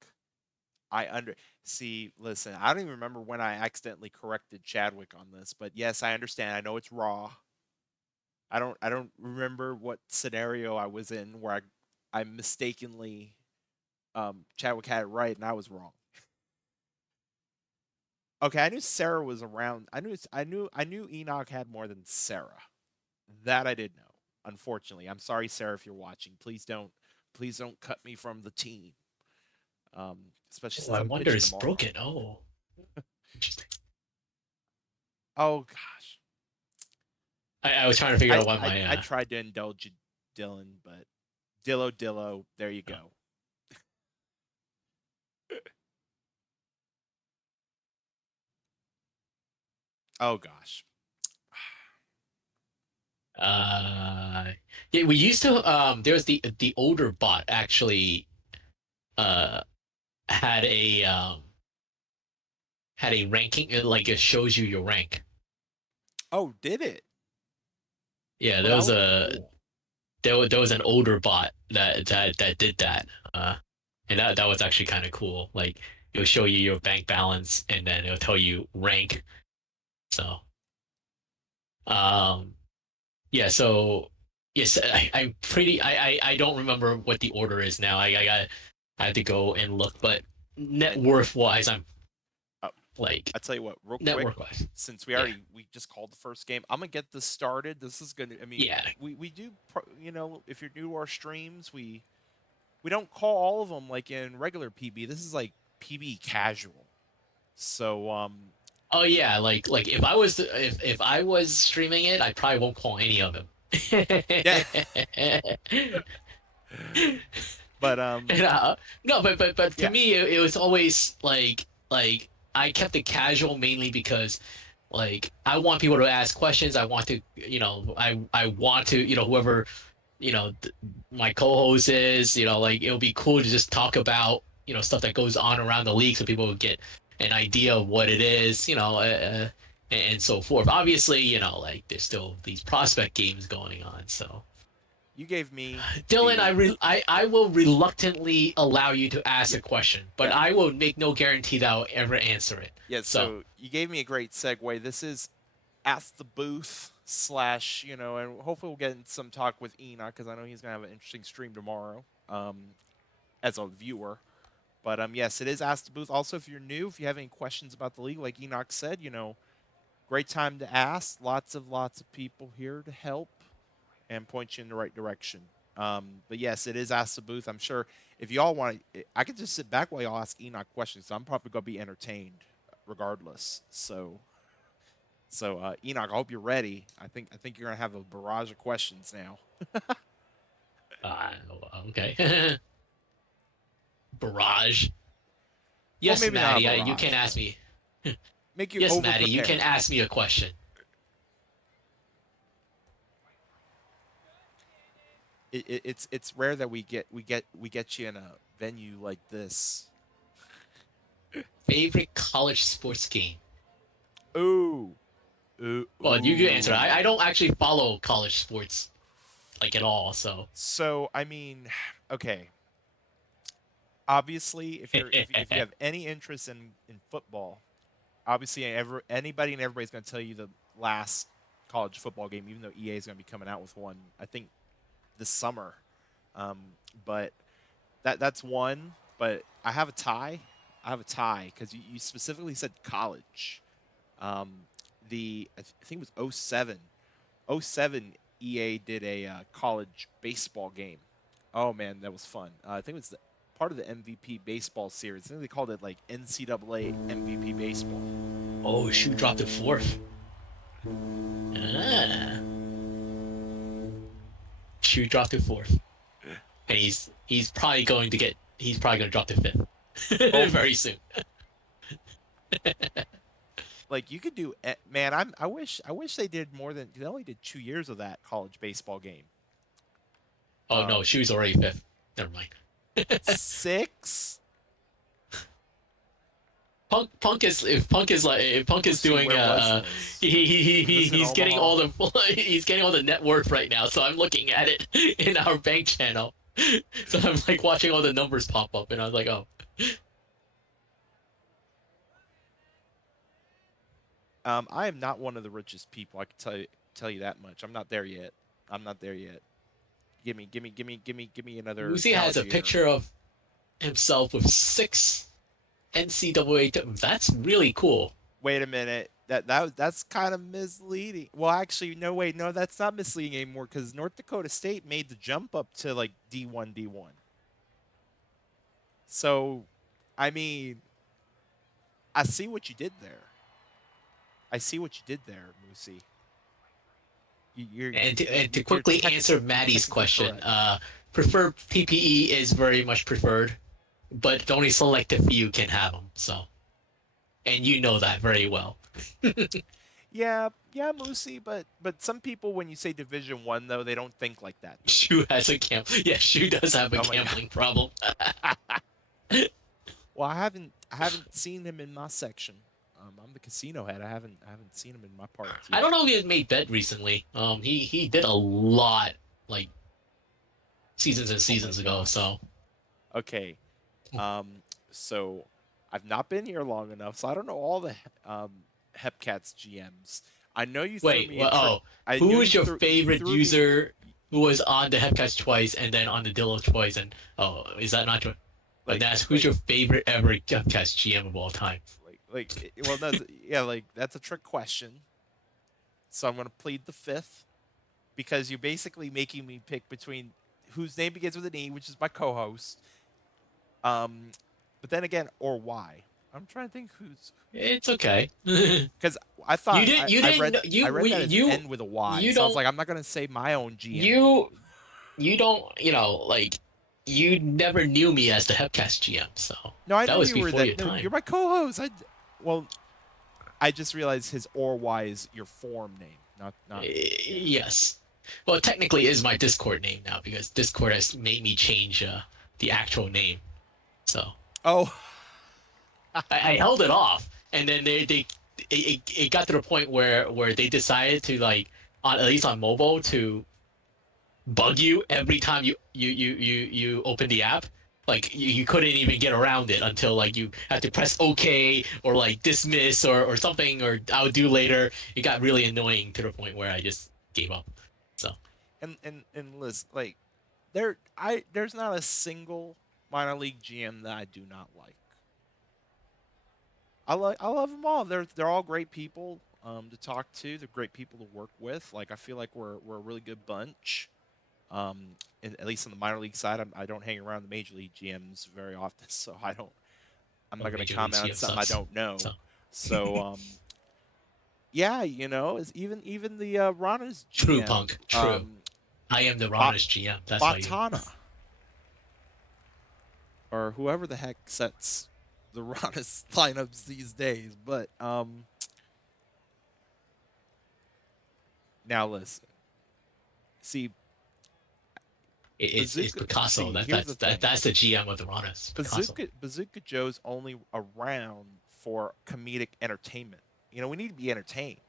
I under see. Listen, I don't even remember when I accidentally corrected Chadwick on this, but yes, I understand. I know it's raw. I don't remember what scenario I was in where I mistakenly Chadwick had it right and I was wrong. Okay, I knew Sarah was around. I knew Enoch had more than Sarah. That I did know. Unfortunately, I'm sorry, Sarah, if you're watching. Please don't cut me from the team. Especially Oh, since I I'm wonder pitching it's tomorrow. broken. Oh, interesting. Oh gosh, I was trying to figure I out why I my I tried to indulge you, Dylan, but Dillo, there you uh, go. Oh gosh. uh yeah, we used to there was the older bot actually uh had a ranking, like it shows you your rank. Oh, did it? Yeah, Oh, there that was would be a cool. there was an older bot that did that. And that was actually kind of cool. Like it'll show you your bank balance and then it'll tell you rank. So um yeah, so yes, I'm pretty I don't remember what the order is now. I had to go and look, but net And worth wise, I'm uh, like I tell you what, real net quick, worth wise. since Yeah. we just called the first game, I'm gonna get this started. This is gonna. I mean, Yeah. we do. If you're new to our streams, we don't call all of them like in regular PB. This is like PB casual. So Oh yeah, like if I was streaming it, I probably won't call any of them. yeah. But And, no, but for yeah. me, it was always like I kept it casual mainly because Like I want people to ask questions. I want to, I want to, whoever, you know, th- my co-host is, like it'll be cool to just talk about, stuff that goes on around the league so people will get an idea of what it is, and so forth. Obviously, like there's still these prospect games going on. So, You gave me Dylan, the I will reluctantly allow you to ask yeah a question, but yeah I will make no guarantee that I'll ever answer it. yeah. So, So you gave me a great segue. This is Ask the Booth slash, and hopefully we'll get in some talk with Enoch because I know he's gonna have an interesting stream tomorrow. As a viewer. But yes, it is Ask the Booth. Also, if you're new, if you have any questions about the league, like Enoch said, great time to ask. Lots of people here to help and point you in the right direction. But yes, it is Ask the Booth. I'm sure if y'all want, I could just sit back while y'all ask Enoch questions. So I'm probably gonna be entertained regardless. So Enoch, I hope you're ready. I think you're gonna have a barrage of questions now. uh, okay. Barrage. Well, Yes, maybe not a Maddie, you can barrage, but ask me. make you Yes, over Maddie, you can prepared. ask me a question. It's rare that we get you in a venue like this. Favorite college sports game? Ooh, ooh, Well, you can answer. ooh. I don't actually follow college sports like at all, so. So I mean, okay. Obviously, if you have any interest in football, obviously anybody and everybody's going to tell you the last college football game, even though EA is going to be coming out with one. I think this summer. Um, but that's one. But I have a tie. I have a tie because you specifically said college. Um, I think it was '07. '07 EA did a college baseball game. Oh man, that was fun. I think it was part of the MVP baseball series. I think they called it like NCAA MVP baseball. Oh, shoe dropped it fourth. Ah, shoe dropped it fourth, and he's probably going to drop to Oh, fifth very soon. like you could do, man. I wish they did more than they only did 2 years of that college baseball game. Oh no, Um, shoe's already fifth. Never mind. Six. Punk is Lucy, doing where was this? Was this in he's getting Omaha? all the he's getting all the net worth right now. So I'm looking at it in our bank channel. So I'm like watching all the numbers pop up, and I was like, oh, I am not one of the richest people. I can tell you that much. I'm not there yet. I'm not there yet. Give me another Lucy has a calendar year. picture of himself with six NCAA. That's really cool. Wait a minute. That's kind of misleading. Well, actually, no, wait, no, that's not misleading anymore because North Dakota State made the jump up to like D1. So, I mean, I see what you did there. I see what you did there, Moosey. And to You're quickly answer you're Maddie's technically question, correct. preferred PPE is very much preferred, but only selected few can have them. So, and you know that very well. Yeah, yeah, Moosey, but some people when you say Division 1 though, they don't think like that though. Shu has a yeah, Shu does have a Oh my gambling problem. god. Well, I haven't seen him in my section. I'm the casino head. I haven't seen him in my parts I yet. don't know if he has made bet recently. He did a lot like seasons and Oh my seasons ago. gosh. So Okay. Um, so I've not been here long enough, so I don't know all the Hepcats GMs. I know you threw wait, me a well, trick. oh, I who know was your you favorite threw me user who was on the Hepcast twice and then on the Dillo twice? And oh, is that not your? But like that's who's like your favorite ever Hepcast GM of all time? well that's yeah, like that's a trick question. So I'm gonna plead the fifth because you're basically making me pick between whose name begins with an E, which is my co-host. Um, but then again, or why? I'm trying to think who's It's okay. you because I thought didn't. You I didn't. read I You read we that as you N with a Y, you so I was don't. like, I'm not gonna say my own GM. You you don't. Like you never knew me as the Hepcast GM, so No, I that knew was you were before that. your No, time. you're my co-host. Well, I just realized his or Y is your form name, not yeah. Yes. Well, it technically is my Discord name now because Discord has made me change the actual name. So Oh, I held it off, and then it got to the point where they decided to like at least on mobile to bug you every time you open the app. Like you couldn't even get around it until like you had to press OK or like dismiss or something or I'll do later. It got really annoying to the point where I just gave up. So and Liz, like there's not a single minor league GM that I do not like. I love them all. They're all great people to talk to. They're great people to work with. Like I feel like we're a really good bunch. At least on the minor league side, I don't hang around the major league GMs very often, so I'm not oh, going to Major League comment on GM something I sucks. don't know. So So yeah, it's even the Rana's true GM, punk, true. I am the Bot Rana's GM. That's why you. Botana, or whoever the heck sets the Rana's lineups these days. But now listen, see It's Bazooka. Picasso. See, here's the thing. That's the GM of the Ranas. Picasso. Bazooka Joe's only around for comedic entertainment. We need to be entertained.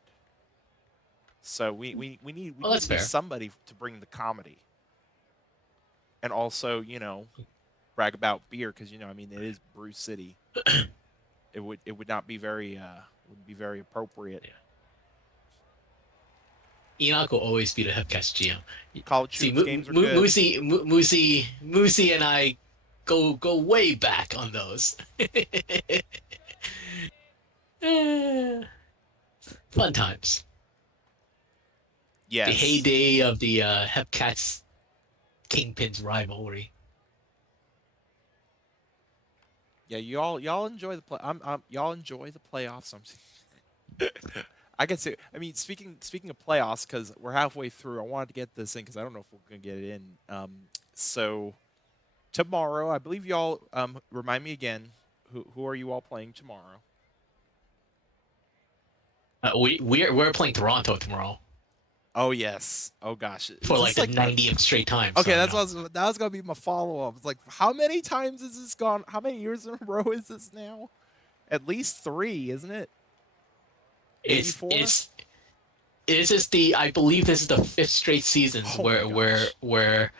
So we Well, need that's to be fair. somebody to bring the comedy, and also brag about beer because I mean it is Brew City. It would not be very wouldn't be very appropriate. Yeah. Enoch will always be the Hepcast GM. College See, hoops games are good. Moosey, and I go way back on those. Fun times. The Yes. heyday of the Hepcats Kingpins rivalry. Yeah, y'all enjoy the play. Y'all enjoy the playoffs. I can say. I mean, speaking of playoffs, because we're halfway through. I wanted to get this in because I don't know if we're gonna get it in. So tomorrow, I believe y'all. Remind me again. Who are you all playing tomorrow? We're playing Toronto tomorrow Oh yes. Oh gosh. for Is like this the like? 90th straight time. Okay, So you know, that was gonna be my follow up. It's like, how many times has this gone? How many years in a row is this now? At least 3, isn't it? Maybe it's 4. it's this is the I believe this is the fifth straight seasons Oh my gosh. where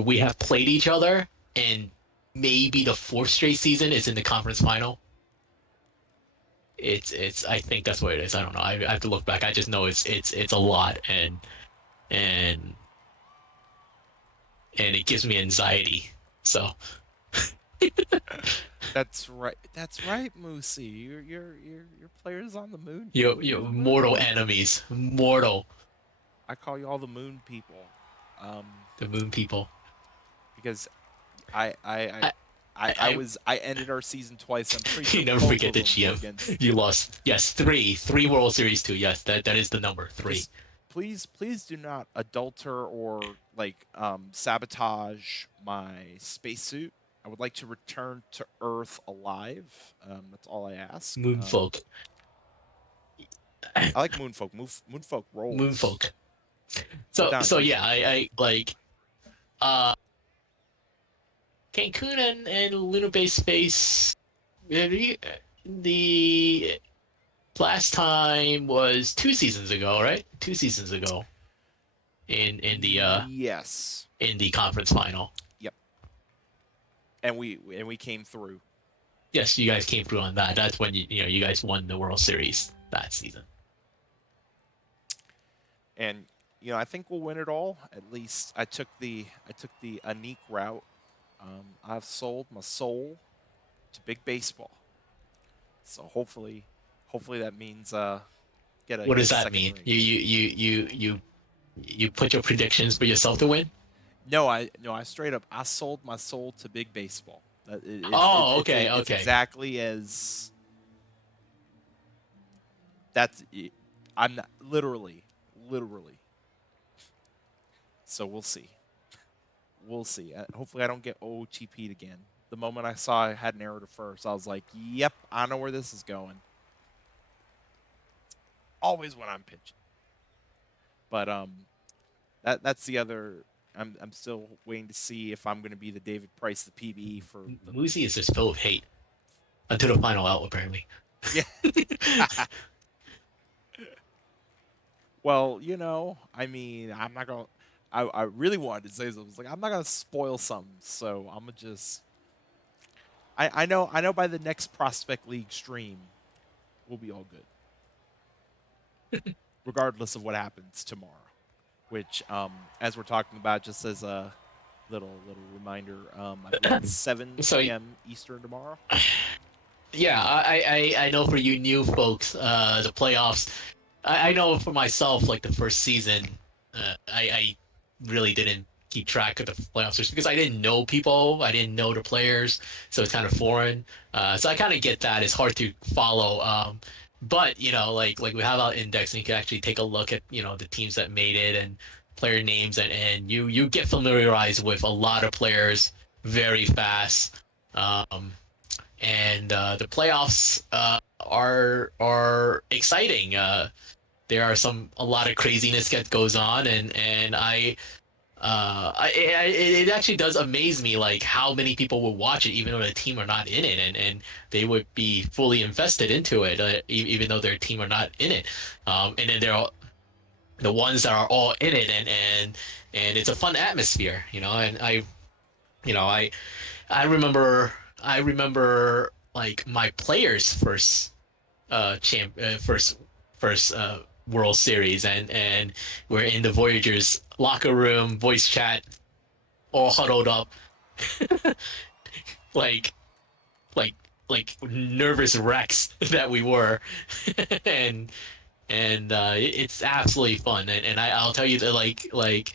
we have played each other, and maybe the fourth straight season is in the conference final. It's I think that's what it is. I don't know. I have to look back. I just know it's a lot, and and it gives me anxiety. So That's right. That's right, Moosey. Your players on the moon. you You're the moon mortal people. enemies, mortal I call you all the moon people, um, the moon people. because I I I. I I I ended our season twice. I'm pretty sure you never both forget of the them were GM. against. You lost. Yes, three World Series too. Yes, that is the number three. Just please do not adulter or like sabotage my spacesuit. I would like to return to Earth alive. That's all I ask. Moonfolk, I like Moonfolk. Moonfolk rolls. Moonfolk. Put So down a so yeah, T-shirt. I like uh Cancun and Lunar Base Space. The last time was 2 seasons ago, right? 2 seasons ago Yes. in the conference final. Yep. And we came through. Yes, you guys came through on that. That's when you guys won the World Series that season. And I think we'll win it all. At least I took the Enoch route. I've sold my soul to big baseball. So hopefully that means What get does a that second mean? ring. You put your predictions for yourself to win? No, I straight up I sold my soul to big baseball. Oh, okay, It's okay. exactly as that's it. I'm not literally. So we'll see. We'll see. Hopefully I don't get OTP'd again. The moment I saw I had an error to first, I was like, "Yep, I know where this is going." always when I'm pitching. But that's the other. I'm still waiting to see if I'm going to be the David Price, the PB for the. Muzi is just full of hate until the final out, apparently. Yeah. Well, I mean, I'm not gonna. I really wanted to say something. It's like I'm not gonna spoil something, so I'm gonna just. I know by the next prospect league stream, we'll be all good, regardless of what happens tomorrow. Which, as we're talking about, just as a little reminder, I believe it's 7 So p.m. Eastern tomorrow. yeah, I know for you new folks, the playoffs. I know for myself, like the first season, I really didn't keep track of the playoffs just because I didn't know people, I didn't know the players, so it's kind of foreign. So I kind of get that. It's hard to follow. But like we have our index, and you can actually take a look at the teams that made it and player names, and you get familiarized with a lot of players very fast. And the playoffs are exciting. There are a lot of craziness that goes on, and it actually does amaze me like how many people will watch it even though the team are not in it, and they would be fully invested into it even though their team are not in it. And then there are the ones that are all in it, and it's a fun atmosphere, and you know I I remember like my players first World Series, and we're in the Voyagers locker room, voice chat, all huddled up, like like like nervous wrecks that we were, and it's absolutely fun, and I'll tell you that like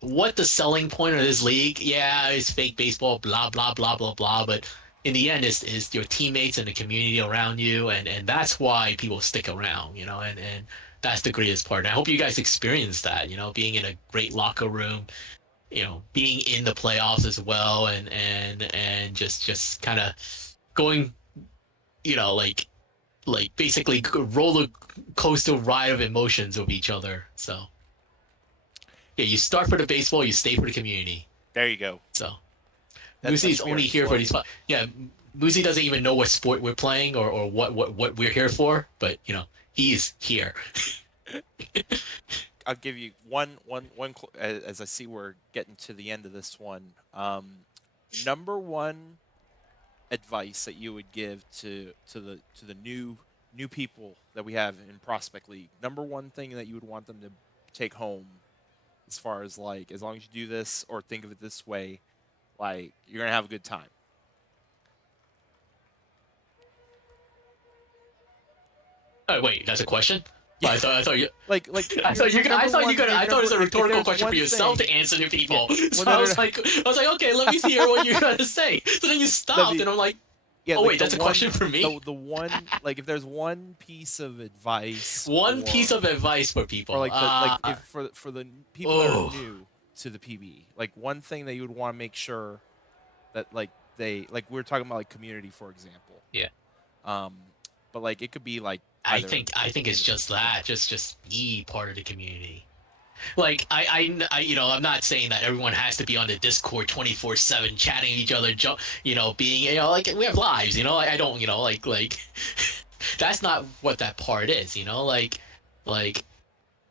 what the selling point of this league, yeah, it's fake baseball, blah blah blah blah blah, but in the end is your teammates and the community around you, and that's why people stick around, and that's the greatest part. And I hope you guys experience that, being in a great locker room, being in the playoffs as well, and just kind of going, like basically roller coaster ride of emotions with each other. So yeah, you start for the baseball, you stay for the community. There you go. So That Musi's should be our only here for slogan. these. Yeah, Musi doesn't even know what sport we're playing or what we're here for, but he's here. I'll give you one. As I see we're getting to the end of this one. Number one advice that you would give to the new people that we have in Prospect League. Number one thing that you would want them to take home, as far as like, as long as you do this or think of it this way, like you're gonna have a good time. Oh, wait, that's a question. Yeah, I thought you. like I thought you. I number thought you one, could. your I thought it was number. a If rhetorical there's question for one yourself to thing, answer to yeah. people. Well, So no, I no, was no. like, okay, let me hear what you're gonna say. So then you Let stopped, me and I'm like, yeah, oh like wait, the that's a one question for me. the one like if there's one piece of advice One piece or of advice for for people. like the like if for the people that are Oh, new to the PB, like one thing that you would want to make sure that like they like we are talking about like community for example. yeah. Um but like it could be like I either think I think it's just yeah. that, just be part of the community. Like I'm not saying that everyone has to be on the Discord 24/7 chatting each other, being like we have lives, I don't, like that's not what that part is, like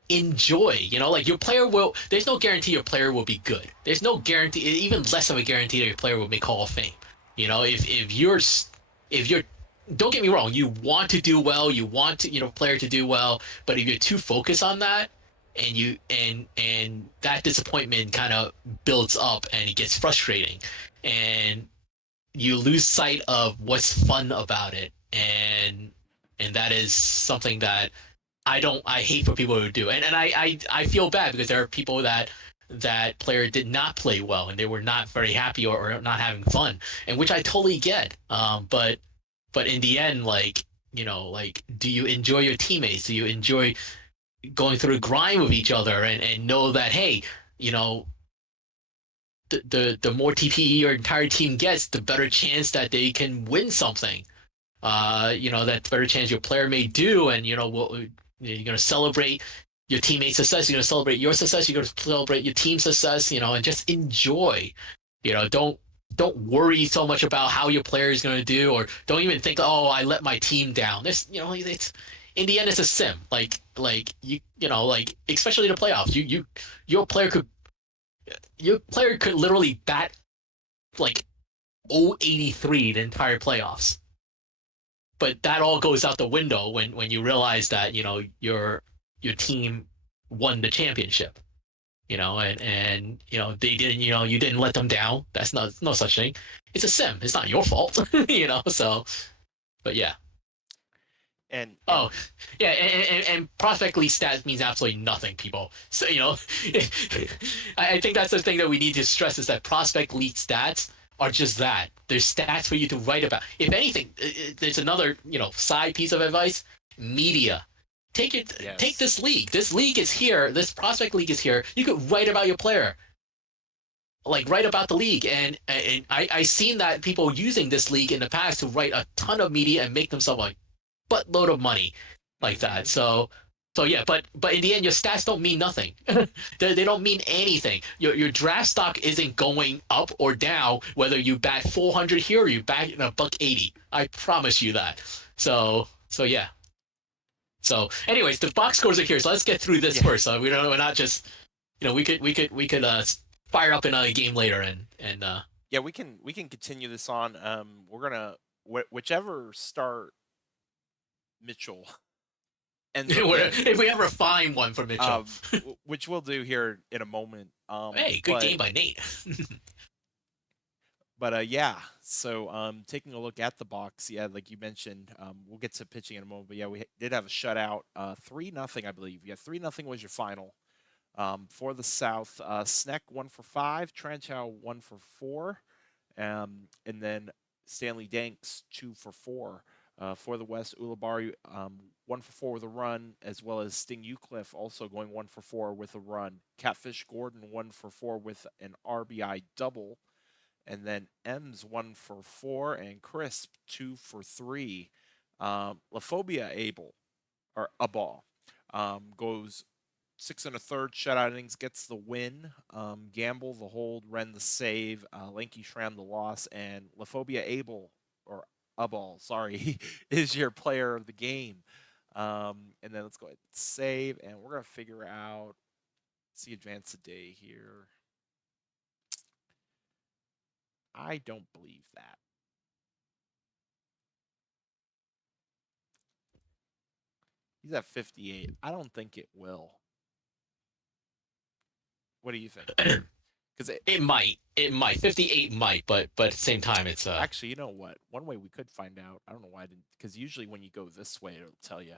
enjoy, like your player will. There's no guarantee your player will be good. There's no guarantee, even less of a guarantee that your player will make Hall of Fame. If you're don't get me wrong, you want to do well, you want to player to do well, but if you're too focused on that, and that disappointment kind of builds up and it gets frustrating, and you lose sight of what's fun about it, and that is something that I hate for people who do. And I feel bad because there are people that player did not play well and they were not very happy, or not having fun, and which I totally get. But in the end, like, like, do you enjoy your teammates? Do you enjoy going through a grind with each other, and know that, hey, you know the more TPE your entire team gets, the better chance that they can win something. that better chance your player may do, and you're going to celebrate your teammate's success. You're going to celebrate your success. You're going to celebrate your team's success. And just enjoy. Don't worry so much about how your player is going to do, or don't even think, oh, I let my team down. It's in the end, it's a sim. Like especially the playoffs. Your player could your player could literally bat like 083 the entire playoffs, but that all goes out the window when you realize that your team won the championship. And they didn't. You didn't let them down. That's not no such thing. It's a sim. It's not your fault. So, but yeah. And Oh, yeah, and prospect league stats means absolutely nothing, people. So I think that's the thing that we need to stress is that prospect league stats are just that. They're stats for you to write about. If anything, there's another side piece of advice: media. Take yes. this league. This league is here. This prospect league is here. You could write about your player, like write about the league, and I seen that people using this league in the past to write a ton of media and make themselves like buttload of money like that. Hmm. So yeah, but in the end, your stats don't mean nothing. They don't mean anything. Your draft stock isn't going up or down whether you bat 400 here or you bat in a buck 80. I promise you that. So yeah. So anyways, the box scores are here. So let's get through this Yeah. first. So we're not just we could fire up another game later and Yeah, we can continue this on. We're gonna whichever start Mitchell ends up getting, if we ever find one for Mitchell. which we'll do here in a moment. Hey, good But game by Nate. yeah. So taking a look at the box, yeah, like you mentioned, we'll get to pitching in a moment. But yeah, we did have a shutout, 3-0, I believe. Yeah, 3-0 was your final. For the South, Sneck 1 for 5, Tranchow 1 for 4, and then Stanley Danks 2 for 4. For the West, Ulibarri 1 for 4 with a run, as well as Sting Eucliffe also going 1 for 4 with a run. Catfish Gordon 1 for 4 with an RBI double, and then M's 1 for 4 and Crisp 2 for 3. Laphobia Abel or a ball goes 6 1/3 shutout innings, gets the win. Gamble the hold, Ren the save, Lanky Shram the loss, and Laphobia Abel or Abal, sorry, is your player of the game. And then let's go ahead and save, and we're gonna figure out. See, advance the day here. I don't believe that. He's at 58. I don't think it will. What do you think? Because It might 58 might, but at the same time it's actually, you know what? One way we could find out. I don't know why I didn't. Because usually when you go this way, it'll tell you.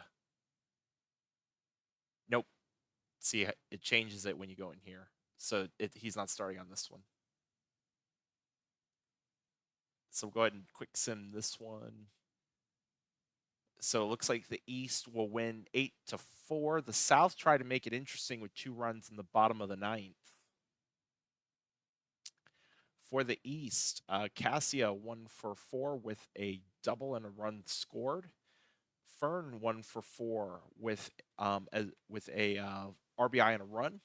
Nope. See, it changes it when you go in here. So he's not starting on this one. So we'll go ahead and quick sim this one. So it looks like the East will win 8-4. The South tried to make it interesting with 2 runs in the bottom of the ninth. For the East, Cassia 1 for 4 with a double and a run scored. Fern 1 for 4 with a RBI and a run,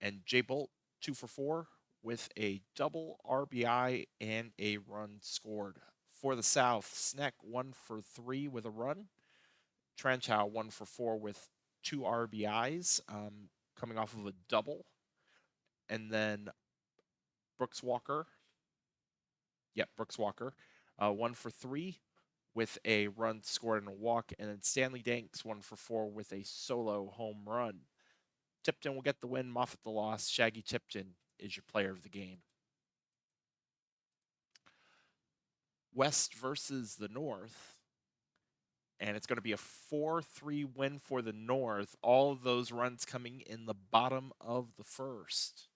and Jay Bolt 2 for 4 with a double RBI and a run scored. For the South, Sneck 1 for 3 with a run, Tranchow 1 for 4 with 2 RBIs, coming off of a double, and then Brooks Walker, Brooks Walker, 1 for 3 with a run scored and a walk, and then Stanley Danks 1 for 4 with a solo home run. Tipton will get the win, Moffat the loss. Shaggy Tipton is your player of the game. West versus the North, and it's going to be a 4-3 win for the North. All of those runs coming in the bottom of the first.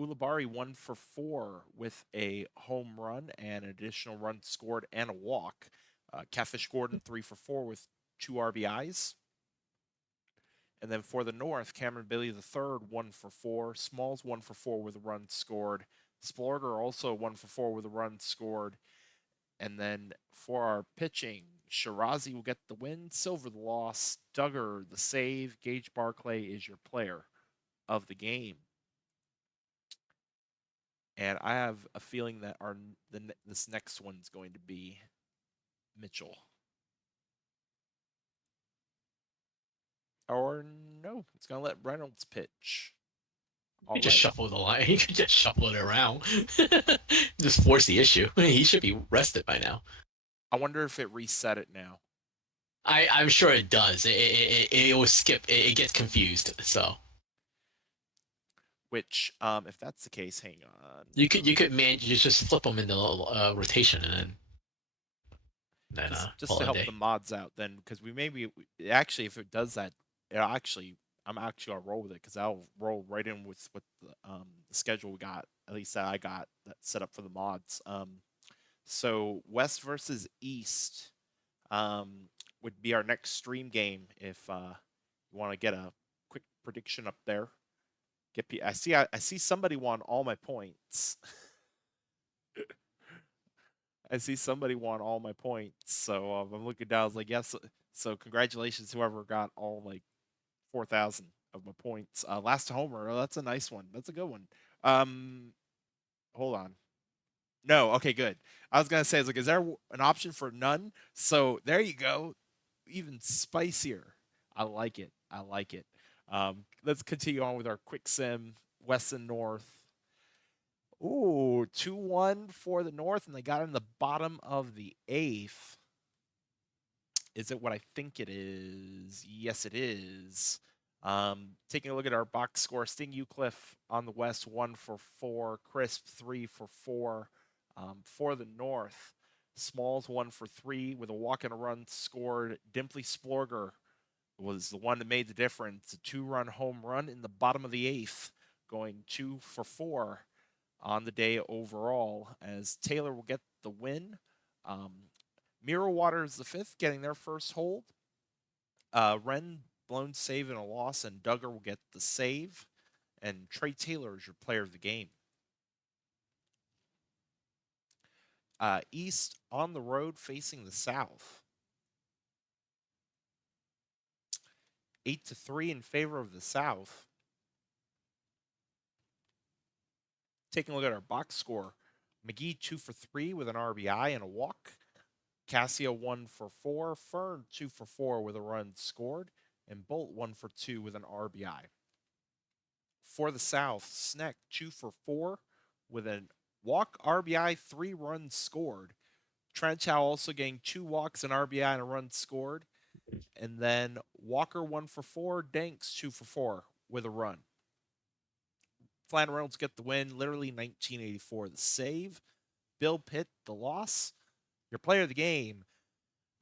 Ulibarri 1 for 4 with a home run and an additional run scored and a walk. Catfish Gordon 3 for 4 with 2 RBIs. And then for the North, Cameron Billy the third 1 for 4. Smalls 1 for 4 with a run scored. Splorger also 1 for 4 with a run scored. And then for our pitching, Shirazi will get the win, Silver the loss, Duggar the save, Gage Barclay is your player of the game. And I have a feeling that this next one's going to be Mitchell. Or no, it's going to let Reynolds pitch. You could just shuffle the line. You could just shuffle it around. Just force the issue. He should be rested by now. I wonder if it reset it now. I'm sure it does. It will skip. It gets confused. So Which, if that's the case, hang on. you just flip them into rotation and then Just call to it a help day. the mods out, then, because we maybe actually, if it does that, I'm actually gonna roll with it because I'll roll right in with what the schedule we got, at least that I got that set up for the mods. So West versus East would be our next stream game if you want to get a quick prediction up there. I see somebody won all my points. I see somebody won all my points, so I'm looking down. I was like, yes. So congratulations, whoever got all like 4,000 of my points. Last homer. Oh, that's a nice one. That's a good one. Um, hold on. No, okay, good. I was gonna say, is like, is there an option for none? So there you go. Even spicier. I like it. I like it. Let's continue on with our quick sim. West and North. Ooh, 2-1 for the North, and they got in the bottom of the eighth. Is it what I think it is? Yes, it is. Taking a look at our box score, Sting Eucliffe on the West, 1 for 4. Crisp, 3 for 4. For the North, Smalls, 1 for 3 with a walk and a run scored. Dimply Splorger was the one that made the difference. A 2-run home run in the bottom of the eighth, going 2 for 4 on the day overall, as Taylor will get the win. Mirror Waters the fifth, getting their first hold. Ren blown save and a loss, and Duggar will get the save. And Trey Taylor is your player of the game. East on the road facing the South. 8-3 in favor of the South. Taking a look at our box score, McGee 2 for 3 with an RBI and a walk. Casio 1 for 4. Fern 2 for 4 with a run scored. And Bolt 1 for 2 with an RBI. For the South, Sneck 2 for 4 with a walk, RBI, 3 runs scored. Trenchow also getting 2 walks, an RBI, and a run scored. And then Walker 1 for 4, Danks 2 for 4 with a run. Flan Reynolds get the win, literally 1984 the save. Bill Pitt the loss. Your player of the game,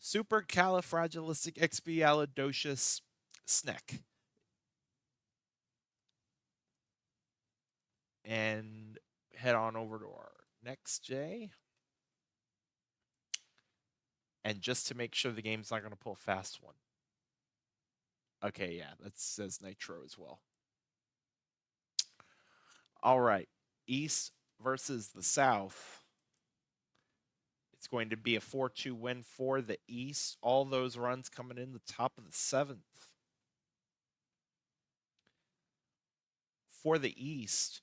supercalifragilisticexpialidocious Sneck. And head on over to our next Jay. And just to make sure the game's not going to pull a fast one. Okay, yeah, that says Nitro as well. All right, East versus the South. It's going to be a 4-2 win for the East. All those runs coming in the top of the seventh. For the East,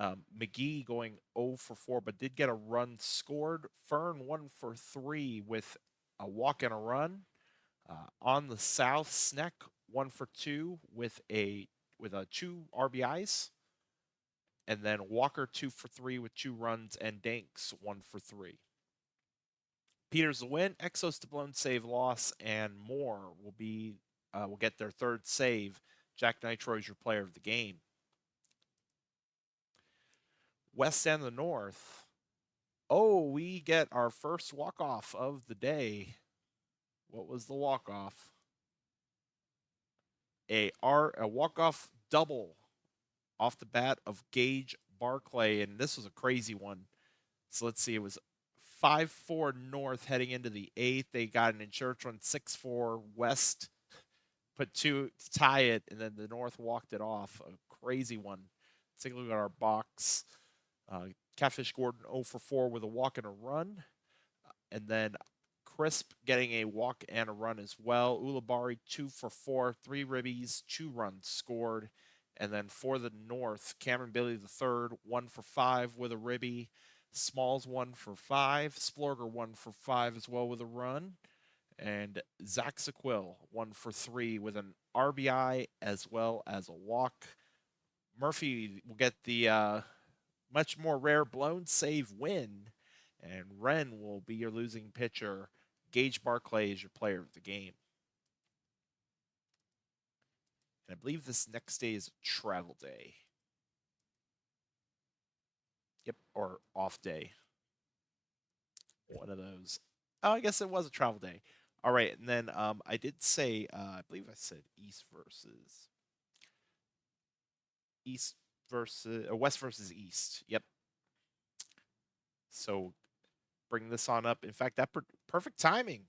McGee going 0 for 4, but did get a run scored. Fern 1 for 3 with a walk and a run. On the South, Sneck 1 for 2 with 2 RBIs. And then Walker 2 for 3 with 2 runs, and Danks 1 for 3. Peters the win, Exos the blown save loss, and Moore will get their third save. Jack Nitro is your player of the game. West and the North. Oh, we get our first walk-off of the day. What was the walk-off? A walk-off double off the bat of Gage Barclay, and this was a crazy one. So let's see, it was 5-4 North heading into the eighth. They got an insurance run 6-4 West, put 2 to tie it, and then the North walked it off. A crazy one. Let's take a look at our box. Catfish Gordon 0 for 4 with a walk and a run. And then Crisp getting a walk and a run as well. Ulibarri 2 for 4, 3 ribbies, 2 runs scored. And then for the North, Cameron Bailey the third, 1 for 5 with a ribby. Smalls 1 for 5. Splorger 1 for 5 as well with a run. And Zach Sequil 1 for 3 with an RBI as well as a walk. Murphy will get the much more rare blown save win, and Wren will be your losing pitcher. Gage Barclay is your player of the game. And I believe this next day is a travel day. Yep, or off day. One of those. Oh, I guess it was a travel day. All right, and then I did say, I believe I said West versus East. Yep. So bring this on up. In fact, that perfect timing.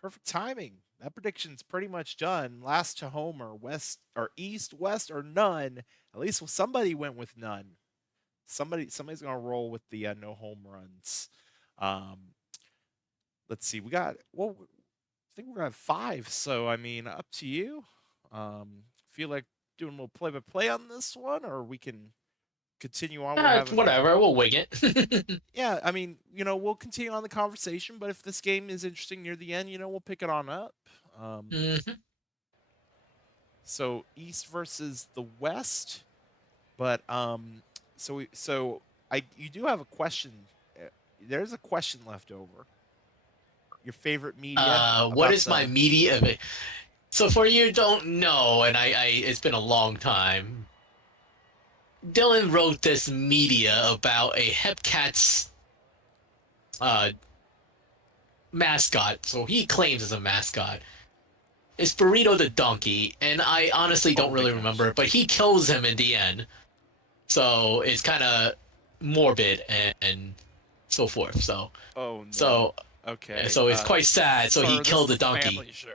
Perfect timing. That prediction's pretty much done. Last to homer, West or East, West or none. At least somebody went with none. Somebody's gonna roll with the no home runs. Let's see. I think we're gonna have 5. So I mean, up to you. Feel like doing a little play by play on this one, or we can continue on. We're having Whatever, we'll wing it. yeah, I mean, we'll continue on the conversation, but if this game is interesting near the end, we'll pick it on up. Mhm. So East versus the West, but you do have a question. There's a question left over. Your favorite media What about is my media? So for you who don't know, and it's been a long time. Dylan wrote this media about a Hepcats uh, mascot, so he claims as a mascot. It's Burrito the donkey, and I honestly Oh don't my really gosh. remember, but he kills him in the end. So it's kind of morbid and so forth. So Oh no. so Okay. so it's quite sad. So he Sir, this killed is the a donkey. family show.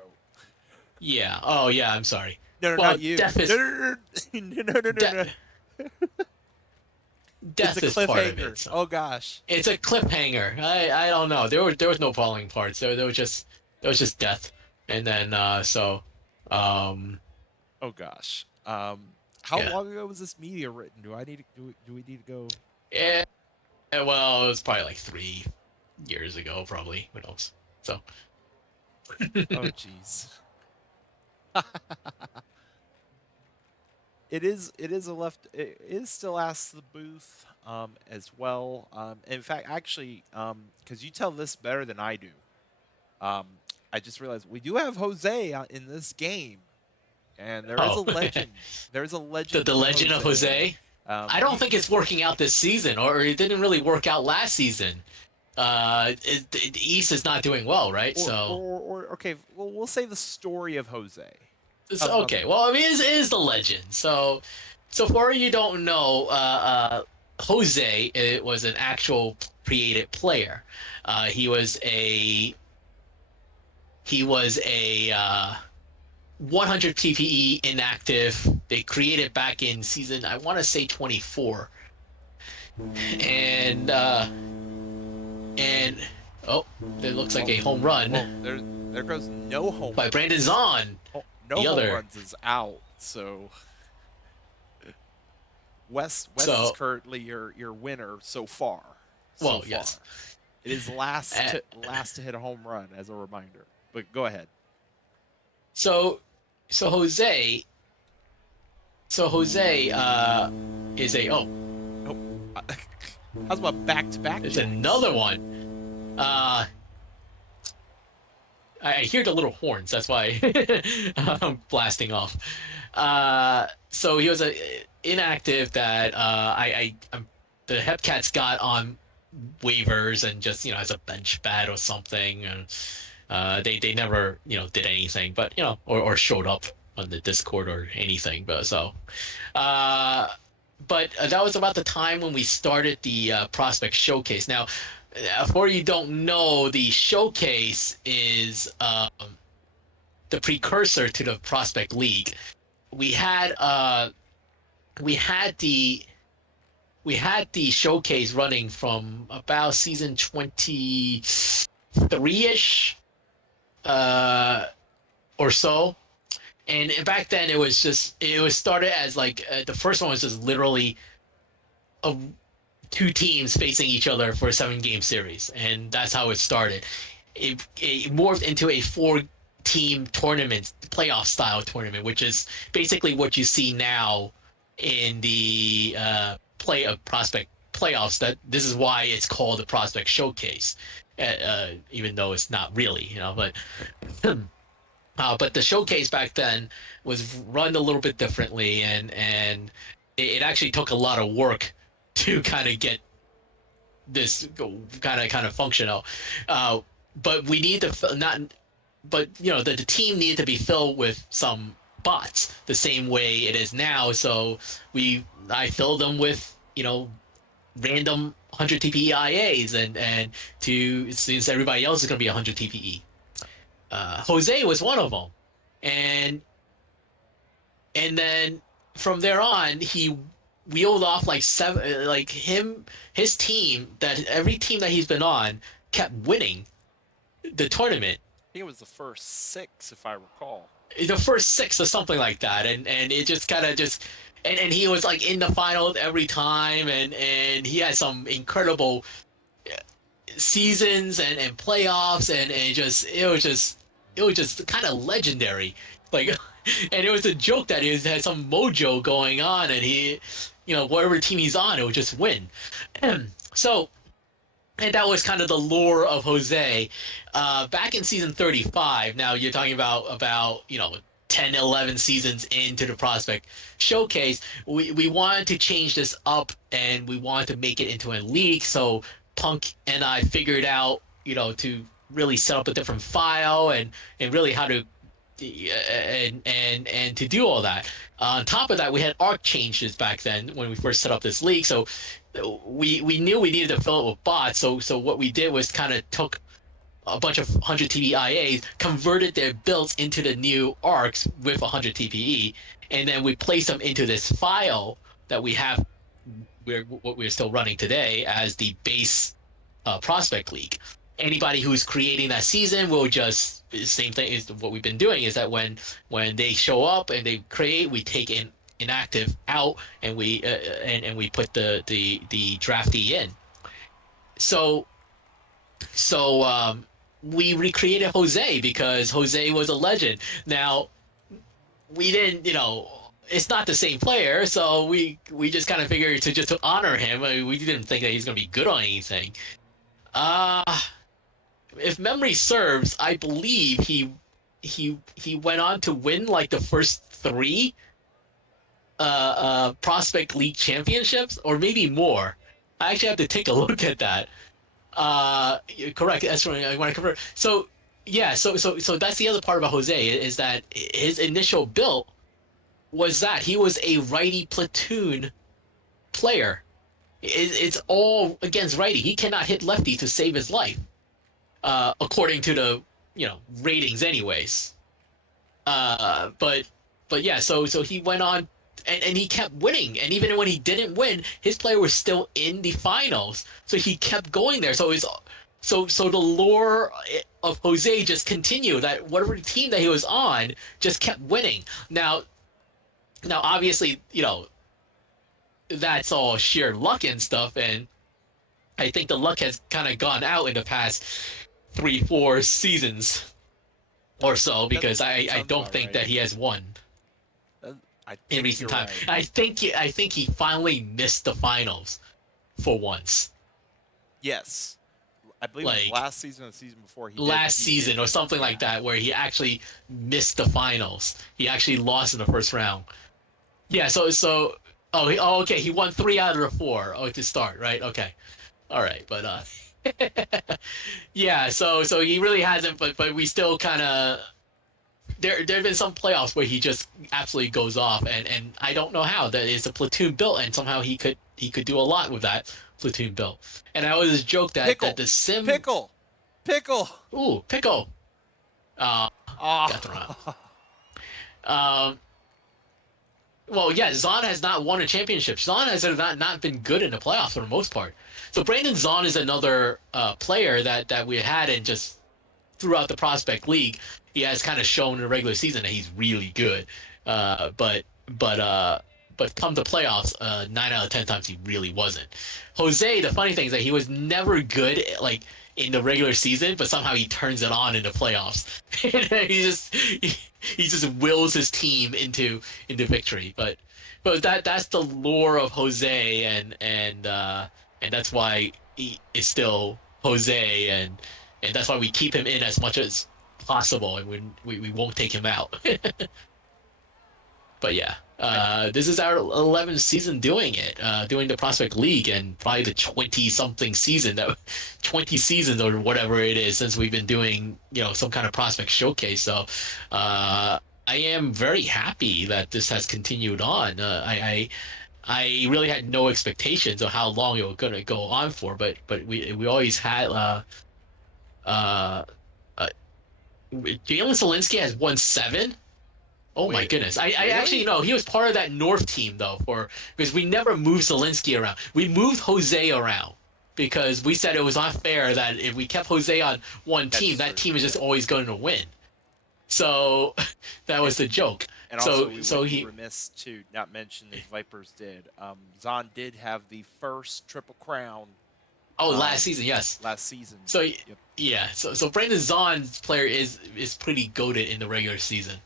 Yeah. Oh yeah. I'm sorry. No, no, Well, not you. death No, is no, no, no, no, no, no, de- no. It's a death is part of it. cliffhanger. So Oh gosh. it's a cliffhanger. I don't know. There was no falling parts. There was just death, and then um Oh gosh. How yeah. long ago was this media written? Do we need to go? Yeah. Well, it was probably like 3 years ago, probably. Who knows? So. Oh jeez. It is a left. It is still Ask the Booth as well. In fact, actually, because you tell this better than I do. Um, I just realized we do have Jose in this game, and there is a Oh, legend. There is a the legend the to Legend of Jose. Jose. I don't think it's working out this season, or it didn't really work out last season. East is not doing well, right? So Okay, well, we'll say the story of Jose. it's How's about okay. that? Well, I mean, it is the legend. So for you don't know, Jose, it was an actual created player. He was a 100 PPE inactive. They created back in season, I want to say 24, and and oh, it looks like a home run Well, there goes no home by Brandon runs. Zahn. No The home other. runs is out. So West is So currently your winner so far. So well, far. yes. It is Uh, last to hit a home run as a reminder. But go ahead. so so Jose is a Oh, how's about back-to-back it's jinx? another one. I hear the little horns. That's why I'm blasting off. So he was a inactive that the Hepcats got on waivers and just as a bench bat or something, and they never did anything, but or showed up on the Discord or anything. Uh, but that was about the time when we started the prospect showcase. Now, for you don't know, the showcase is the precursor to the prospect league. We had we had the we had the showcase running from about season 20. three-ish or so. And back then it was started as like the first one was just literally a, two teams facing each other for a 7 game series, and that's how it started. It morphed into a 4 team tournament, playoff style tournament, which is basically what you see now in the play of prospect playoffs. That this is why it's called the prospect showcase, even though it's not really, but but the showcase back then was run a little bit differently, and it actually took a lot of work to kind of get this kind of functional. Uh, but we need to not, but the team needed to be filled with some bots the same way it is now. So I filled them with random 100 TPE IAs, and to since everybody else is going to be 100 TPE. Jose was one of them, and then from there on, he wheeled off like seven, like his team, that every team that he's been on kept winning the tournament. I think it was the first 6, if I recall. The first 6 or something like that, and it just kind of just, and he was like in the finals every time, and he had some incredible seasons and playoffs, and it was just kind of legendary, like. And it was a joke that he had some mojo going on, and he, whatever team he's on, it would just win. So, and that was kind of the lore of Jose. Back in season 35, now you're talking about 10, 11 seasons into the prospect showcase, we wanted to change this up, and we wanted to make it into a league. So Punk and I figured out, to really set up a different file, and really how to and to do all that. On top of that, we had arc changes back then when we first set up this league. So we knew we needed to fill it with bots. So what we did was kind of took a bunch of 100 TPE IAs, converted their builds into the new arcs with 100 TPE, and then we placed them into this file that we have. What we're still running today as the base prospect league. Anybody who's creating that season will just, same thing is what we've been doing, is that when they show up and they create, we take inactive out, and we put the draftee in. So we recreated Jose because Jose was a legend. Now we didn't, it's not the same player, so we just kind of figured to honor him. We didn't think that he's gonna be good on anything. Uh if memory serves, I believe he went on to win like the first 3 prospect league championships, or maybe more. I actually have to take a look at that. Correct. That's what I want to convert. So yeah, so that's the other part about Jose, is that his initial build was that he was a righty platoon player. It's all against righty. He cannot hit lefty to save his life, according to the ratings, anyways. But yeah, so he went on, and he kept winning, and even when he didn't win, his player was still in the finals, so he kept going there. So the lore of Jose just continued, that whatever team that he was on just kept winning. Now obviously, that's all sheer luck and stuff, and I think the luck has kind of gone out in the past 3, 4 seasons or so, because That I sounds don't about think right. that he has won I in think recent you're time. right. I think he finally missed the finals for once, Yes, I believe it was like last season or the season before last he did season or miss it. something Yeah. like that, where he actually missed the finals. He actually lost in the first round. Yeah. Okay. He won 3 out of the 4. Oh, to start, right? Okay. All right, but yeah. So he really hasn't, but we still kind of, there've been some playoffs where he just absolutely goes off, and I don't know how. That is a platoon built, and somehow he could do a lot with that platoon built. And I always joke that Pickle, the sim, pickle, pickle. pickle, uh got thrown out. Ah, Um Well, yeah, Zahn has not won a championship. Zahn has not been good in the playoffs for the most part. So Brandon Zahn is another player that we had in just throughout the prospect league. He has kind of shown in the regular season that he's really good. Uh, but but uh, but come to playoffs, 9 out of 10 times he really wasn't. Jose, the funny thing is that he was never good like in the regular season, but somehow he turns it on in the playoffs. He just wills his team into victory. But that's the lore of Jose, and that's why he is still Jose, and that's why we keep him in as much as possible, and we won't take him out. But yeah, I this is our 11th season doing it, doing the Prospect League, and probably the 20 something season, that 20 seasons or whatever it is since we've been doing, some kind of prospect showcase. So, I am very happy that this has continued on. I really had no expectations of how long it was gonna go on for, but we always had uh, uh Jalen Selinsky has won 7. Oh my wait, goodness. I actually really? know he was part of that North team though, because we never moved Zelinsky around. We moved Jose around because we said it was not fair that if we kept Jose on one team, That's that true. team is Yeah. just always going to win. So that And was the joke. and also, So we so would be he remiss to not mention, as Vipers did. Zahn did have the first triple crown oh, last um, season, yes. last season. So Yep. yeah, so Brandon Zahn's player is pretty goaded in the regular season.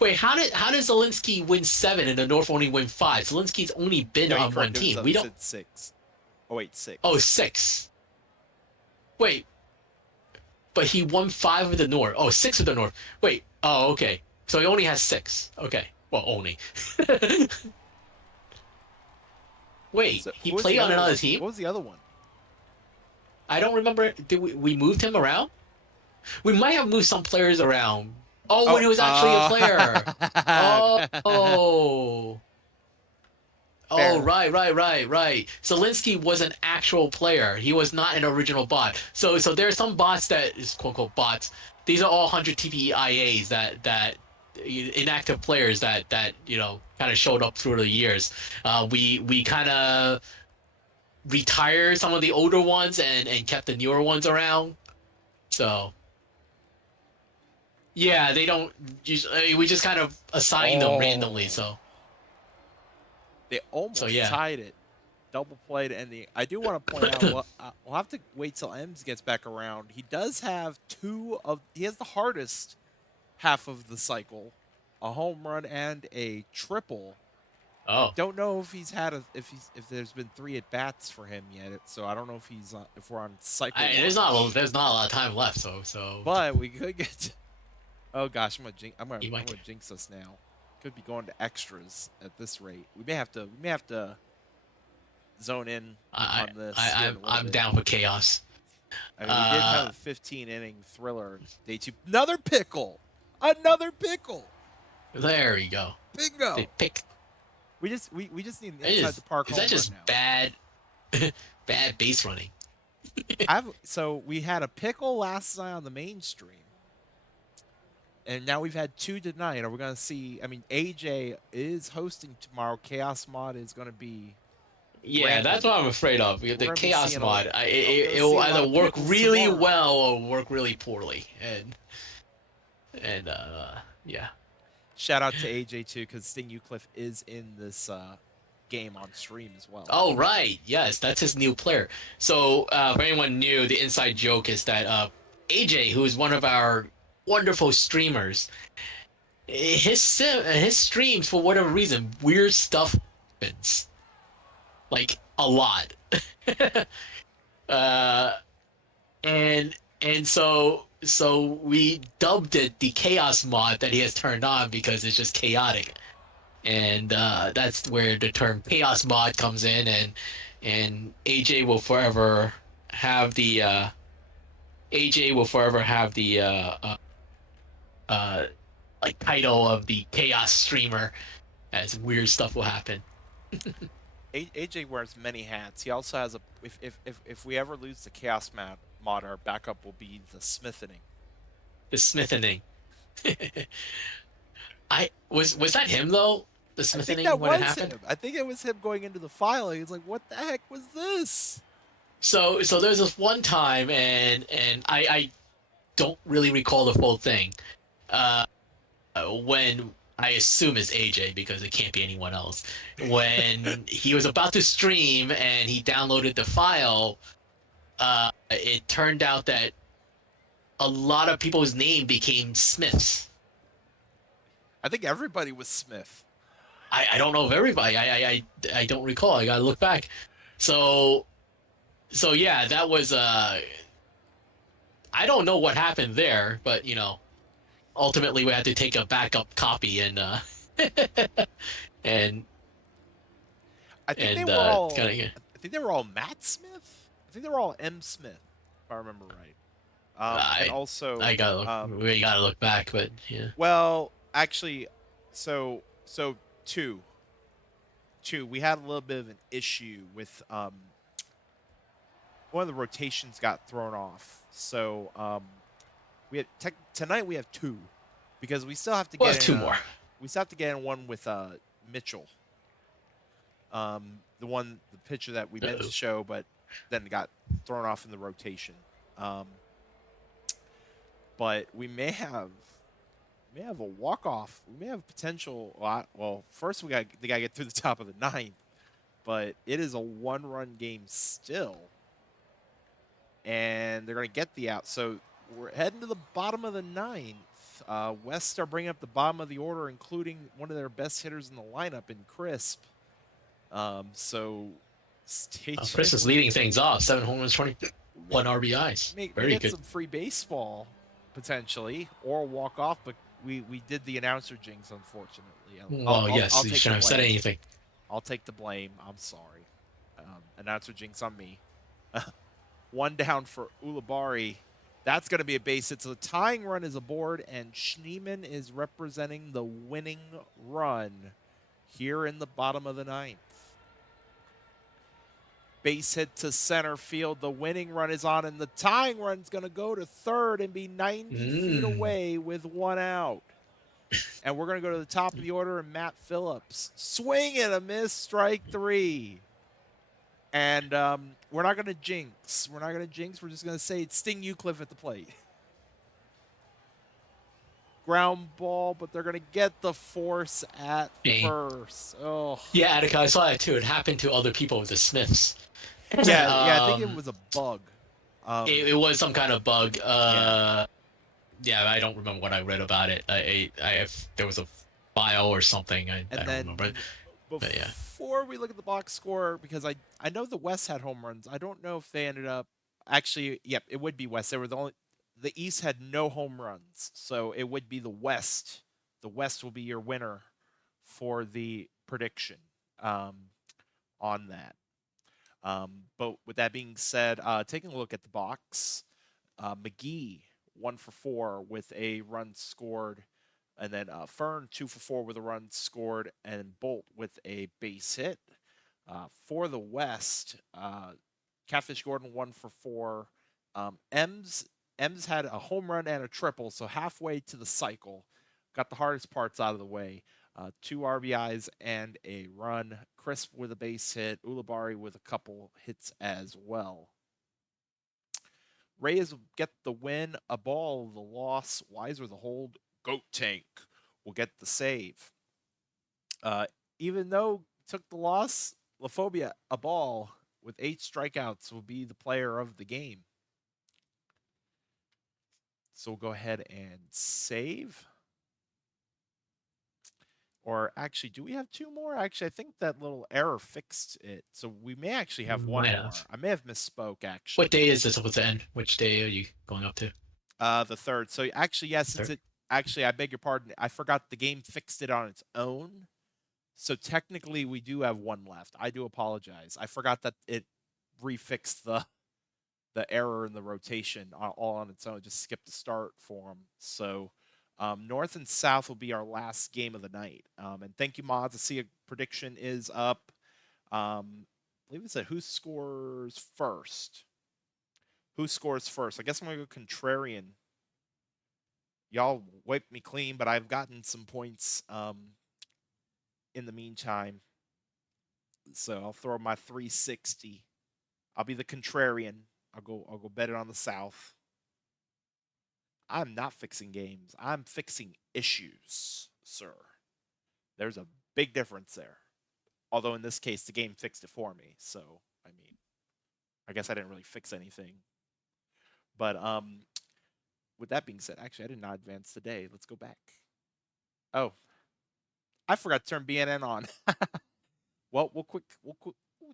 Wait, how did Zelensky win 7 and the North only win 5? Zelensky's only been No, you on one corrected team. yourself. We You don't. said six. Oh wait, Oh, six. 6. Wait, but he won 5 of the North. Oh, 6 of the North. Wait. Oh, okay. So he only has 6. Okay. Well, only. Wait, So he who was the played on other another one? team? What was the other one? I don't remember. Did we moved him around? We might have moved some players around. Oh, when Oh, he was actually a player. Oh. Oh. Oh, fair. right. Zelensky was an actual player. He was not an original bot. So there are some bots that is quote unquote bots. These are all 100 TPIAs that inactive players that kind of showed up through the years. We kind of retired some of the older ones and kept the newer ones around. So yeah, they don't. We just kind of assign them randomly. Oh, they So almost yeah. tied it. Double play to end the. I do want to point out. Well, we'll have to wait till Ems gets back around. He does have two of. He has the hardest half of the cycle, a home run and a triple. I Oh, don't know if he's had a if there's been 3 at bats for him yet. So I don't know if he's if we're on cycle there's not watch. there's not a lot of time left. So But we could get. Oh gosh, he I'm might gonna get. jinx us now. Could be going to extras at this rate. We may have to zone in I on this here I in a little I'm bit. down for chaos. I mean, we did have Uh, a 15 inning thriller in day 2. Another pickle, another pickle. there we go. They Bingo. pick. We just need an inside the park Is that home run just now. bad base running? So we had a pickle last night on the main stream, and now we've had 2 tonight. Are we going to see? I mean, AJ is hosting tomorrow. Chaos Mod is going to be Yeah, that's rampant. what I'm afraid of. We're The going to be chaos seeing mod, I'm going it to will see a lot either of work pickles really tomorrow. well or work really poorly, and yeah. Shout out to AJ too, because Sting Eucliffe is in this game on stream as well. Oh right, yes, that's his new player. So if anyone new, the inside joke is that AJ, who is one of our wonderful streamers, his streams for whatever reason weird stuff happens like a lot. uh and so we dubbed it the chaos mod that he has turned on because it's just chaotic, and that's where the term chaos mod comes in, and have the AJ will forever have the uh like title of the chaos streamer, as weird stuff will happen. AJ wears many hats. He also has a. If we ever lose the Chaos mod, our backup will be the Smithing. The smithing. I was that him though? the I Smith think inning that when it was happened? him. I think it was him going into the file. He's like, "What the heck was this?" So there's this one time, and I don't really recall the full thing. Uh, when I assume it's AJ because it can't be anyone else. When he was about to stream and he downloaded the file, it turned out that a lot of people's name became Smiths. I think everybody was Smith. I don't know if everybody. I don't recall. I gotta look back. So yeah, that was I don't know what happened there, but ultimately we had to take a backup copy and I think they and were all. kind of I think they were all Matt Smith. I think they were all M Smith, if I remember right. And I also, I gotta look. We gotta look back, but yeah. well, actually, so two, two. We had a little bit of an issue with one of the rotations got thrown off. So we had tonight we have two because we still have to Well, get it's in two more. we still have to get in one with Mitchell. The pitcher that we meant to Uh-oh. show, but then got thrown off in the rotation. Um, but we may have a walk off. We may have potential. Well, first they got to get through the top of the ninth, but it is a 1-run game still, and they're going to get the out. So we're heading to the bottom of the ninth. West are bringing up the bottom of the order, including one of their best hitters in the lineup in Crisp. So stay Chris tuned. is leading things off. 7 home runs, 21 RBIs. May Very get good. some free baseball potentially, or walk off, but we did the announcer jinx, unfortunately. Well, I'll yes, you take the shouldn't have said blame. anything. I'll take the blame. I'm sorry. Announcer jinx on me. One down for Ulibarri. That's going to be a base hit. So the tying run is aboard, and Schneemann is representing the winning run here in the bottom of the ninth. Base hit to center field. The winning run is on, and the tying run is going to go to third and be 90 feet Mm. away with one out. And we're going to go to the top of the order, and Matt Phillips. Swing and a miss, strike three. And we're not going to jinx. We're not going to jinx. We're just going to say it's Sting Eucliffe at the plate. Ground ball, but they're going to get the force at Dang. first. Oh. Yeah, Attica, I saw that too. It happened to other people with the Smiths. Yeah, I think it um, was a bug. it was some kind of bug. Yeah. Yeah, I don't remember what I read about it. There was a file or something. I And don't remember. then But yeah. before we look at the box score, because I know the West had home runs. I don't know if they ended up actually. Yep, it would be West. They were the East had no home runs, so it would be the West. The West will be your winner for the prediction um, on that. But with that being said, taking a look at the box, McGee 1 for 4 with a run scored, and then Fern 2 for 4 with a run scored, and Bolt with a base hit. For the West, Catfish Gordon 1 for 4. Ems had a home run and a triple, so halfway to the cycle, got the hardest parts out of the way. 2 RBIs and a run. Crisp with a base hit. Ulibarri with a couple hits as well. Rays get the win, a ball, the loss. Weiser the hold. Goat Tank will get the save. Even though took the loss, Laphobia, a ball with 8 strikeouts, will be the player of the game. So we'll go ahead and save. Or actually, do we have 2 more? Actually, I think that little error fixed it. So we may actually have 1 Might more. have. I may have misspoke, What actually. day is this supposed to end? Which day are you going up to? The third. So actually, yeah, since Third? it actually, I beg your pardon, I forgot the game fixed it on its own. So technically, we do have 1 left. I do apologize. I forgot that it refixed the error in the rotation all on its own. Just skipped the start for them. So North and South will be our last game of the night. And thank you, Mods. I see a prediction is up. I believe it said who scores first. Who scores first? I guess I'm gonna go contrarian. Y'all wiped me clean, but I've gotten some points in the meantime. So I'll throw my 360. I'll be the contrarian. I'll go bet it on the South. I'm not fixing games. I'm fixing issues, sir. There's a big difference there. Although in this case the game fixed it for me. So, I mean, I guess I didn't really fix anything. But with that being said, actually I did not advance today. Let's go back. Oh, I forgot to turn BNN on. Well, we'll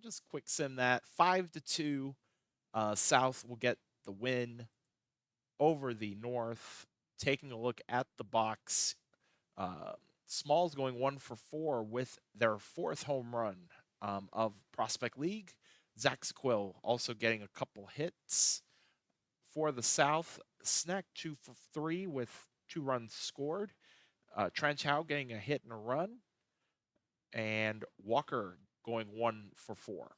just quick sim that. 5-2. South will get the win over the North. Taking a look at the box, uh, Smalls going 1 for 4 with their fourth home run of Prospect League. Zach Sequill also getting a couple hits for the South. Snack 2 for 3 with 2 runs scored. Trench Howe getting a hit and a run, and Walker going 1 for 4.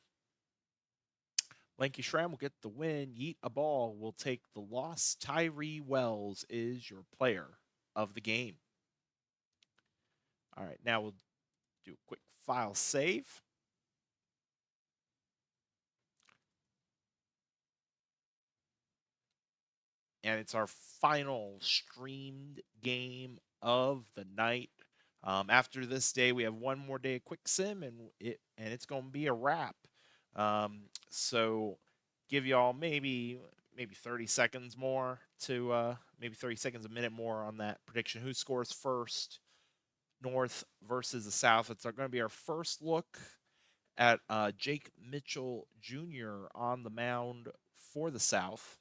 Lanky Shram will get the win. Yeet a Ball will take the loss. Tyree Wells is your player of the game. All right, now we'll do a quick file save. And it's our final streamed game of the night. After this day, we have one more day of quick sim, and it's going to be a wrap. So give y'all maybe 30 seconds more to maybe 30 seconds, a minute more on that prediction. Who scores first? North versus the South. It's going to be our first look at Jake Mitchell Jr. on the mound for the South.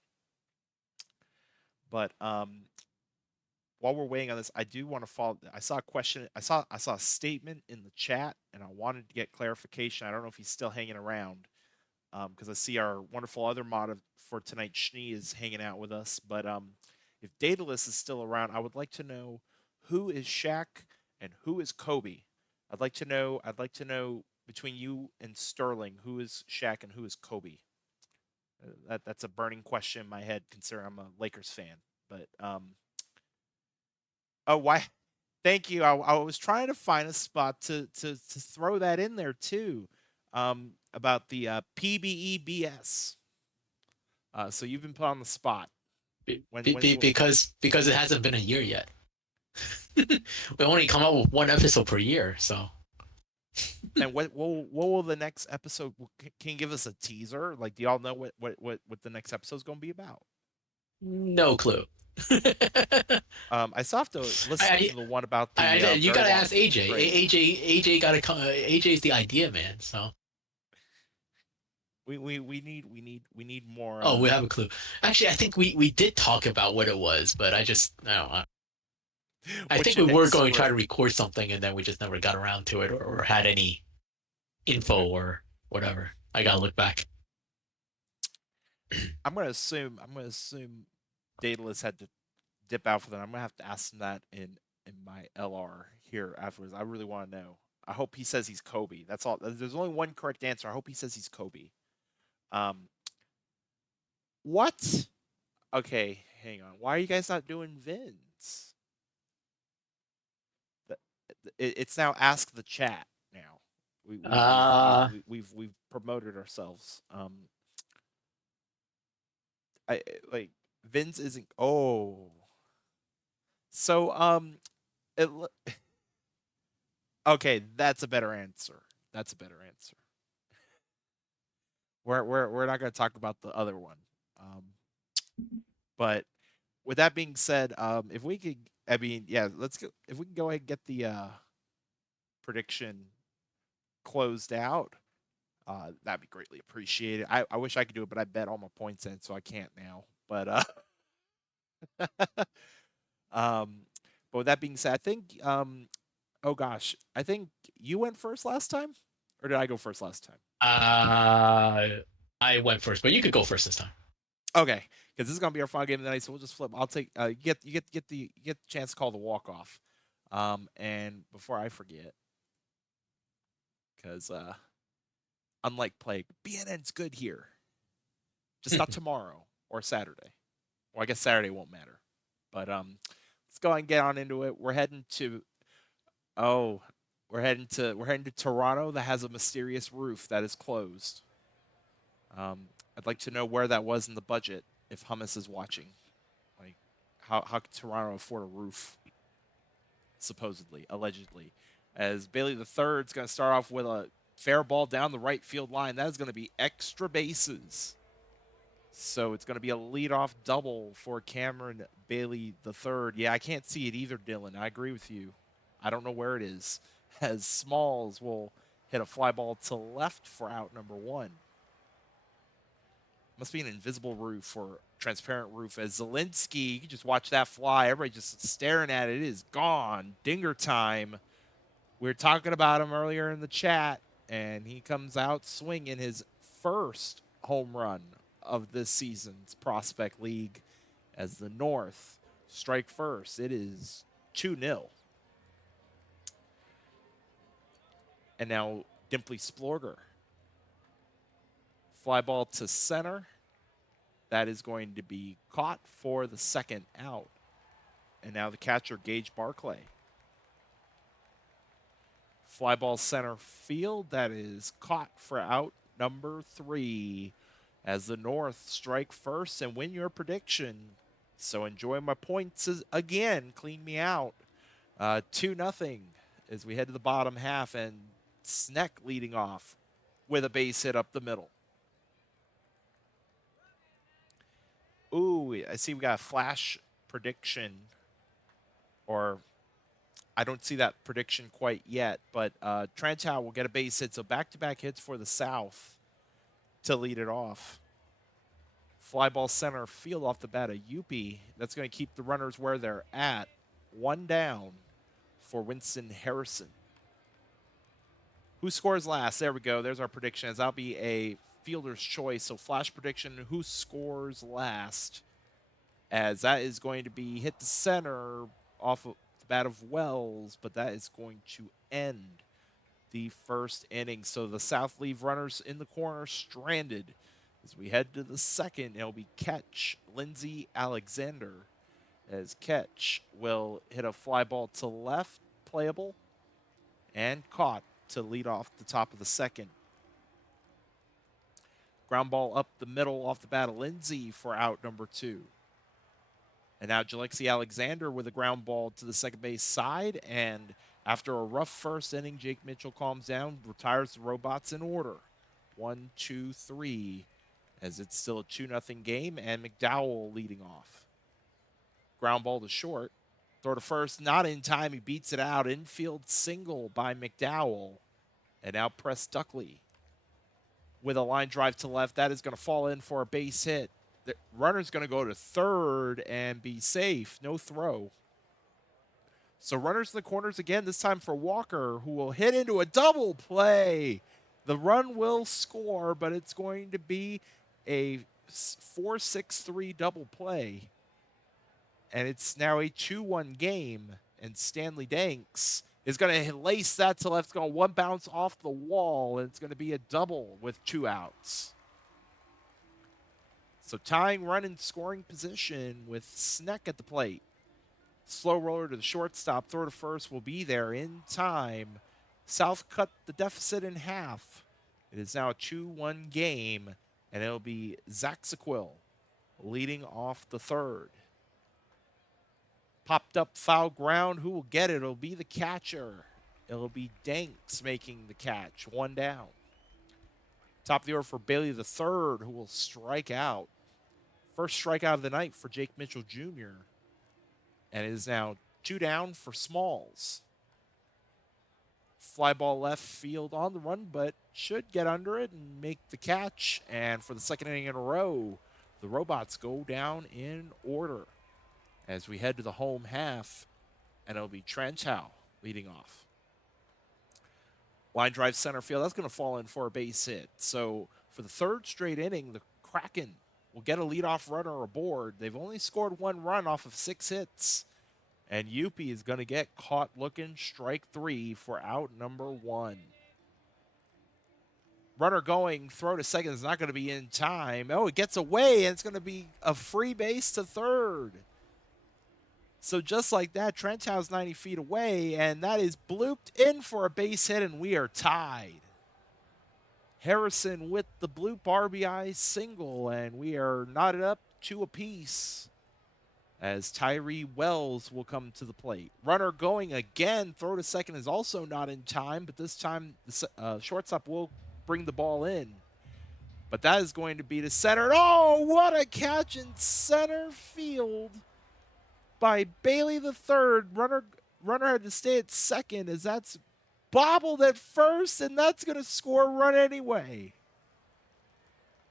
But while we're waiting on this, I do want to follow. I saw a question. I saw a statement in the chat, and I wanted to get clarification. I don't know if he's still hanging around, because I see our wonderful other mod for tonight, Schnee, is hanging out with us. But if Daedalus is still around, I would like to know who is Shaq and who is Kobe. I'd like to know. Between you and Sterling, who is Shaq and who is Kobe. That's a burning question in my head, considering I'm a Lakers fan. But oh, why? Thank you. I was trying to find a spot to throw that in there too, about the PBEBS. So you've been put on the spot. Because it hasn't been a year yet. We only come out with one episode per year, so. And what will the next episode? Can you give us a teaser? Like, do y'all know what the next episode is going to be about? No clue. I still have to listen I, to the one about the you very gotta long ask AJ. trade. AJ gotta come. AJ's the idea man. So. We need more. Oh, we have a clue. Actually, I think we did talk about what it was, but I don't know. I What's think your we were next going to try to script? record something, and then we just never got around to it, or had any info Okay. or whatever. I gotta look back. I'm gonna assume Daedalus had to dip out for that. I'm gonna have to ask him that in my LR here afterwards. I really want to know. I hope he says he's Kobe. That's all. There's only one correct answer. I hope he says he's Kobe. Um, what? Okay, hang on. Why are you guys not doing Vins? It's now ask the chat now. Uh, We've promoted ourselves. I like Vince isn't. Oh, so it. Okay, that's a better answer. That's a better answer. We're not going to talk about the other one. Um, but with that being said, if we could, I mean, yeah, let's go. If we can go ahead and get the prediction closed out, that'd be greatly appreciated. I wish I could do it, but I bet all my points in, so I can't now. But um, but with that being said, I think oh gosh, I think you went first last time, or did I go first last time? uh, I went first, but you could go first this time. Okay, because this is gonna be our final game of the night, so we'll just flip. I'll take you get the chance to call the walk off. And before I forget, because unlike Plague, BNN's good here, just not tomorrow or Saturday. Well, I guess Saturday won't matter. But let's go ahead and get on into it. We're heading to. Oh, We're heading to Toronto that has a mysterious roof that is closed. I'd like to know where that was in the budget if Hummus is watching. Like, how could Toronto afford a roof? Supposedly, allegedly, as Bailey the Third is going to start off with a fair ball down the right field line. That is going to be extra bases. So it's going to be a leadoff double for Cameron Bailey the Third. Yeah, I can't see it either, Dylan. I agree with you. I don't know where it is. As Smalls will hit a fly ball to left for out number one. Must be an invisible roof or transparent roof. As Zielinski, you can just watch that fly. Everybody just staring at it. It is gone. Dinger time. We were talking about him earlier in the chat, and he comes out swinging his first home run of this season's Prospect League as the North strike first. It is 2-0. And now Dimply Splorger. Fly ball to center. That is going to be caught for the second out. And now the catcher, Gage Barclay. Fly ball center field. That is caught for out number 3 as the North strike first and win your prediction. So enjoy my points again. Clean me out. 2-0 as we head to the bottom half, and Sneck leading off with a base hit up the middle. Ooh, I see we got a flash prediction, or I don't see that prediction quite yet, but Trantow will get a base hit, so back-to-back hits for the South to lead it off. Fly ball center field off the bat of Yuppie. That's going to keep the runners where they're at. One down for Winston Harrison. Who scores last? There we go. There's our predictions. That'll be a fielder's choice. So flash prediction, who scores last? As that is going to be hit to center off of the bat of Wells, but that is going to end the first inning. So the South leave runners in the corner stranded. As we head to the second, it'll be catch Lindsey Alexander. As catch will hit a fly ball to left, playable, and caught to lead off the top of the second. Ground ball up the middle off the bat of Lindsey for out number 2. And now Jalexi Alexander with a ground ball to the second base side. And after a rough first inning, Jake Mitchell calms down, retires the robots in order. 1, 2, 3, as it's still a 2-0 game, and McDowell leading off. Ground ball to short. Throw to first, not in time. He beats it out. Infield single by McDowell. And now Press Duckley with a line drive to left. That is going to fall in for a base hit. The runner's going to go to third and be safe. No throw. So runners in the corners again, this time for Walker, who will hit into a double play. The run will score, but it's going to be a 4-6-3 double play. And it's now a 2-1 game. And Stanley Danks is going to lace that to left. It's going to one bounce off the wall, and it's going to be a double with 2 outs. So tying run in scoring position with Sneck at the plate. Slow roller to the shortstop. Throw to first will be there in time. South cut the deficit in half. It is now a 2-1 game, and it'll be Zach Sequil leading off the third. Popped up foul ground. Who will get it? It'll be the catcher. It'll be Danks making the catch. 1 down. Top of the order for Bailey the Third, who will strike out. First strikeout of the night for Jake Mitchell Jr. And it is now 2 down for Smalls. Fly ball left field on the run, but should get under it and make the catch. And for the second inning in a row, the Robots go down in order as we head to the home half, and it'll be Trantow leading off. Line drive center field, that's going to fall in for a base hit. So for the third straight inning, the Kraken will get a leadoff runner aboard. They've only scored 1 run off of 6 hits. And Yuppie is going to get caught looking, strike 3 for out number 1. Runner going, throw to second is not going to be in time. Oh, it gets away, and it's going to be a free base to third. So just like that, Trentow's 90 feet away, and that is blooped in for a base hit, and we are tied. Harrison with the bloop RBI single, and we are knotted up 2 apiece as Tyree Wells will come to the plate. Runner going again. Throw to second is also not in time, but this time the shortstop will bring the ball in. But that is going to be to center. Oh, what a catch in center field by Bailey the third. Runner had to stay at second as that's bobbled at first, and that's going to score a run anyway.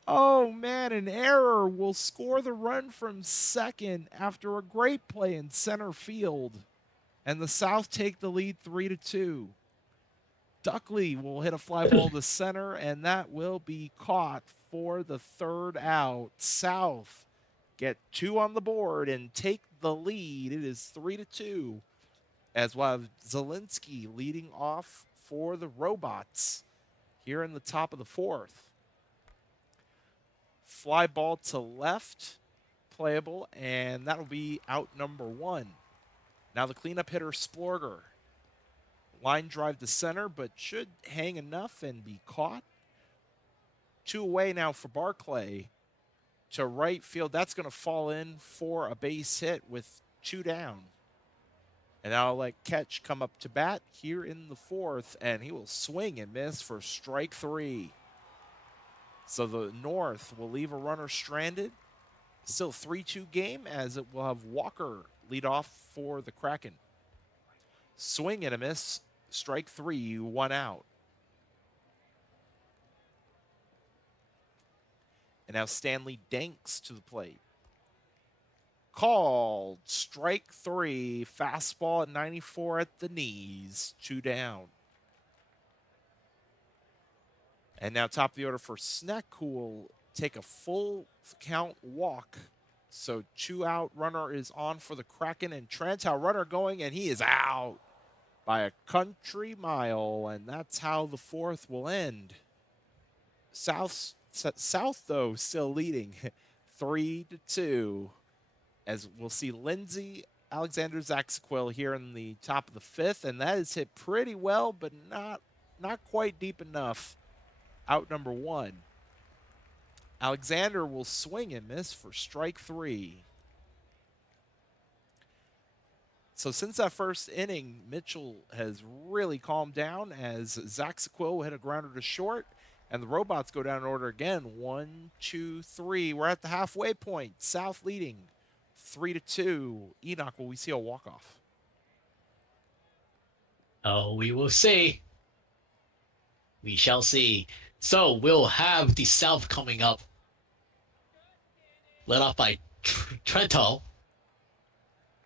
Oh man, an error will score the run from second after a great play in center field. And the South take the lead 3-2. Duckley will hit a fly ball to center, and that will be caught for the third out. South get 2 on the board and take the lead. It is 3-2. As we'll have Zielinski leading off for the Robots here in the top of the 4th. Fly ball to left, playable, and that'll be out number 1. Now the cleanup hitter, Splorger. Line drive to center, but should hang enough and be caught. 2 away now for Barclay to right field. That's going to fall in for a base hit with 2 down. And I'll let Ketch come up to bat here in the 4th, and he will swing and miss for strike 3. So the North will leave a runner stranded. Still 3-2 game as it will have Walker lead off for the Kraken. Swing and a miss, strike 3, 1 out. And now Stanley Danks to the plate. Called, strike 3, fastball at 94 at the knees, 2 down. And now top of the order for Sneck, who will take a full count walk. So 2 out, runner is on for the Kraken, and Trantow runner going, and he is out by a country mile, and that's how the 4th will end. South though still leading 3-2, as we'll see Lindsey Alexander Zaxaquil here in the top of the 5th, and that is hit pretty well, but not quite deep enough. Out number 1. Alexander will swing and miss for strike 3. So since that first inning, Mitchell has really calmed down as Zaxaquil will hit a grounder to short, and the Robots go down in order again. 1, 2, 3. We're at the halfway point. South leading 3-2. Enoch, will we see a walk-off? Oh, we will see. We shall see. So we'll have the South coming up, led off by Trento.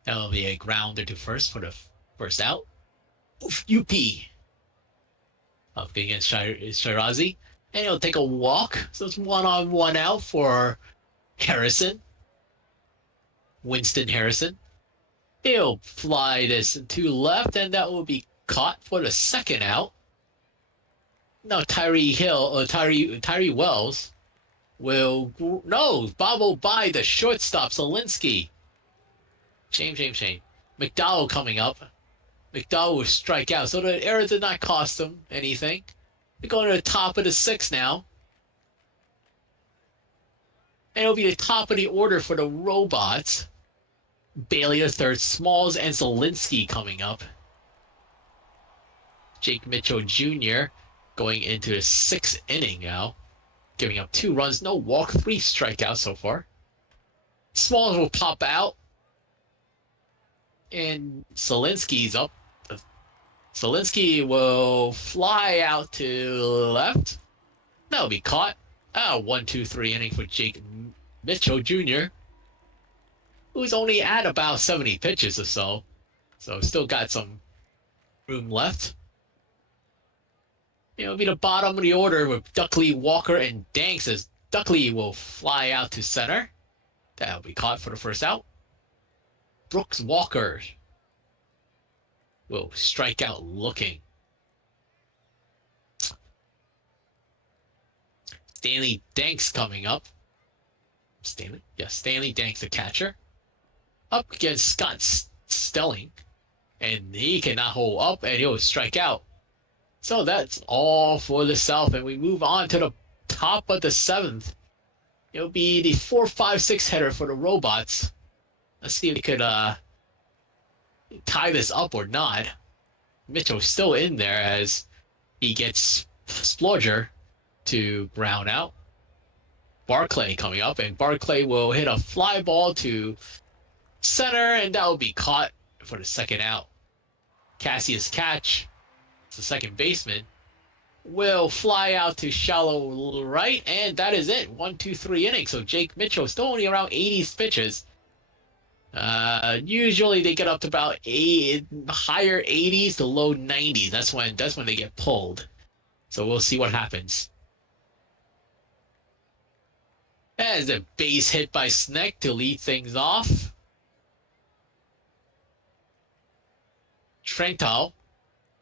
That'll be a grounder to first for the first out. Oof, UP. Up against Shirazi. And he'll take a walk. So it's 1-on-1 out for Harrison. Winston Harrison. He'll fly this to left, and that will be caught for the second out. Now Tyree Wells will bobble by the shortstop Zielinski. Shame. McDowell coming up. McDowell will strike out, so the error did not cost him anything. They're going to the top of the 6th now. And it'll be the top of the order for the Robots. Bailey the third, Smalls, and Zielinski coming up. Jake Mitchell Jr. going into the 6th inning now, giving up 2 runs, no walk, 3 strikeouts so far. Smalls will pop out, and Zielinski's up. Zielinski will fly out to left. That'll be caught. 1-2-3 inning for Jake Mitchell Jr., who's only at about 70 pitches or so. So still got some room left. It'll be the bottom of the order with Duckley, Walker, and Danks, as Duckley will fly out to center. That'll be caught for the first out. Brooks Walker will strike out looking. Stanley Danks coming up. Stanley Danks, the catcher. Up against Scott Stelling, and he cannot hold up, and he'll strike out. So that's all for the South, and we move on to the top of the seventh. It'll be the 4-5-6 header for the robots. Let's see if we could tie this up or not. Mitchell's still in there as he gets Splodger to ground out. Barclay coming up, and Barclay will hit a fly ball to center, and that will be caught for the second out. Cassius Catch, the second baseman, will fly out to shallow right, and that is it. 1-2-3 innings. So Jake Mitchell still only around 80s pitches. Usually they get up to about higher 80s to low 90s. That's when they get pulled. So we'll see what happens. As a base hit by Sneck to lead things off. Trental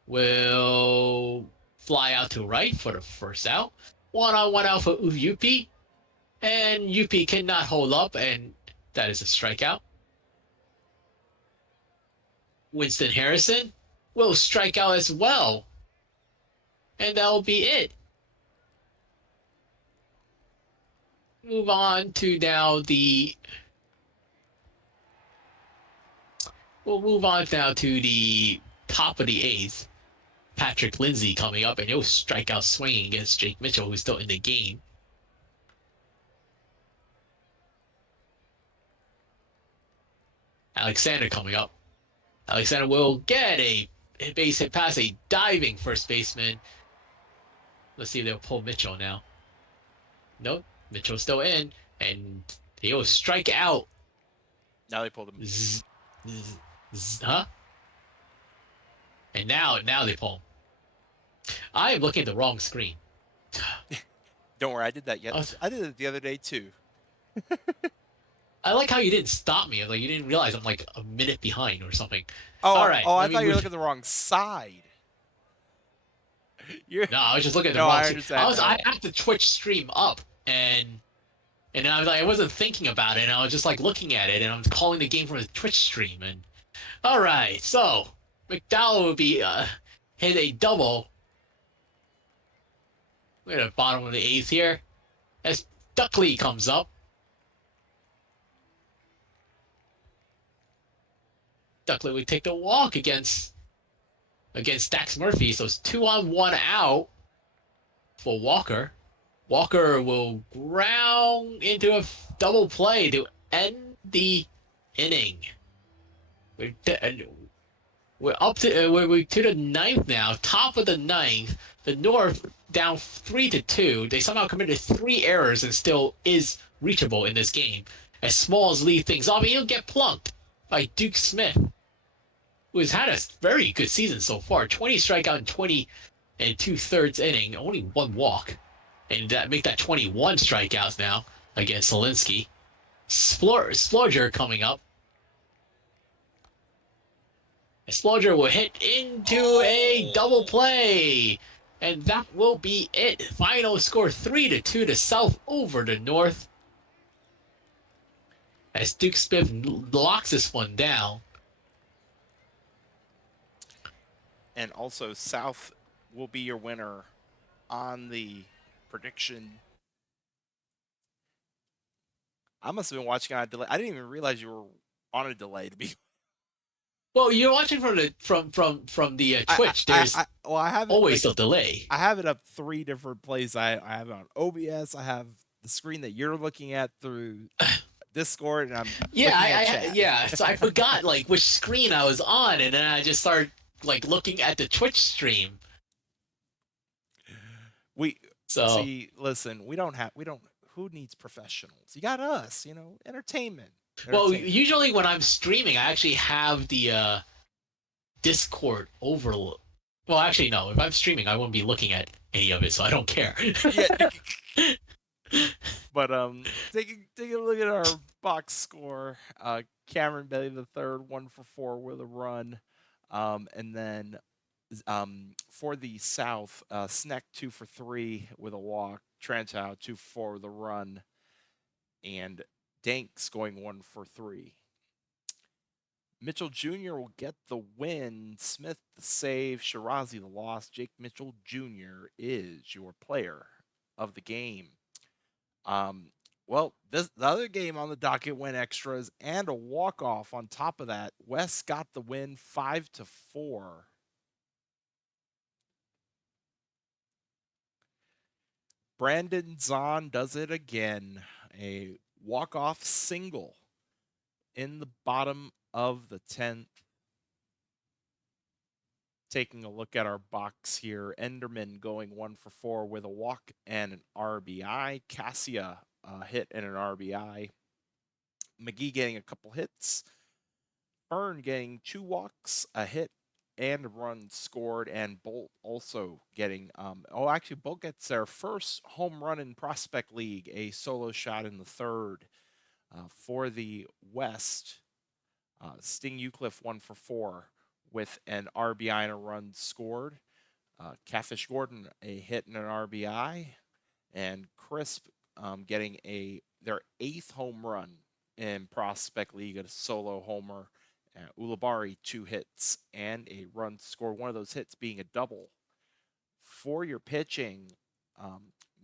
will fly out to right for the first out. 1-on-1 out for Yupi. And Yupi cannot hold up, and that is a strikeout. Winston Harrison will strike out as well. And that will be it. Move on to now the. We'll move on now to the top of the eighth. Patrick Lindsay coming up, and he'll strike out swinging against Jake Mitchell, who's still in the game. Alexander coming up. Alexander will get a base hit past a diving first baseman. Let's see if they'll pull Mitchell now. Nope, Mitchell's still in, and he'll strike out. Now they pulled him. Huh? And now they pull him. I am looking at the wrong screen. Don't worry, I did that yet. I did it the other day too. I like how you didn't stop me. Like you didn't realize I'm like a minute behind or something. Oh, all right. I thought you were looking at the wrong side. No, I was just looking at the No, wrong I screen. understand. I had the Twitch stream up, and I was like, I wasn't thinking about it, and I was just like looking at it, and I'm calling the game from the Twitch stream. And all right, so McDowell will be hit a double. We're at the bottom of the eighth here, as Duckley comes up. Duckley would take the walk against Dax Murphy, so it's 2-on-1 out for Walker. Walker will ground into a double play to end the inning. We're up to we're to the ninth now, top of the ninth. The North down 3-2. They somehow committed 3 errors and still is reachable in this game. As Smalls lead things off, he'll get plunked by Duke Smith, who has had a very good season so far. 20 strikeout in 20 and 2/3 inning, only 1 walk. And that make that 21 strikeouts now against Zelinsky. Splodger coming up. Splodger will hit into a double play. And that will be it. Final score 3-2 to South over the North. As Duke Smith locks this one down. And also, South will be your winner on the prediction. I must have been watching on a delay. I didn't even realize you were on a delay. To be Well, you're watching from the Twitch. There's I have always a delay. I have it up 3 different places. I have it on OBS. I have the screen that you're looking at through Discord, and I'm looking at chat. Yeah. So I forgot like which screen I was on, and then I just started like looking at the Twitch stream. Listen, we don't. Who needs professionals? You got us, entertainment. Well, usually when I'm streaming, I actually have the Discord overload. Well, actually, no. If I'm streaming, I won't be looking at any of it, so I don't care. Yeah. But taking a look at our box score, Cameron Bailey III, 1 for 4 with a run, and then for the South, Sneck 2 for 3 with a walk, Trantow 2 for 4 with a run, and Danks going 1 for 3. Mitchell Jr. will get the win. Smith the save. Shirazi the loss. Jake Mitchell Jr. is your player of the game. Um, well, the other game on the docket went extras and a walk off. On top of that, West got the win 5-4. Brandon Zahn does it again. A walk off single in the bottom of the 10th. Taking a look at our box here, Enderman going 1-for-4 with a walk and an RBI. Cassia hit and an RBI. McGee getting a couple hits. Fern getting 2 walks, a hit, and a run scored, and Bolt also getting actually Bolt gets their first home run in Prospect League, a solo shot in the third. For the West, Sting Eucliffe 1-for-4 with an RBI and a run scored. Catfish Gordon a hit and an RBI, and Crisp getting their 8th home run in Prospect League, a solo homer. Ulibarri 2 hits and a run scored. One of those hits being a double. For your pitching,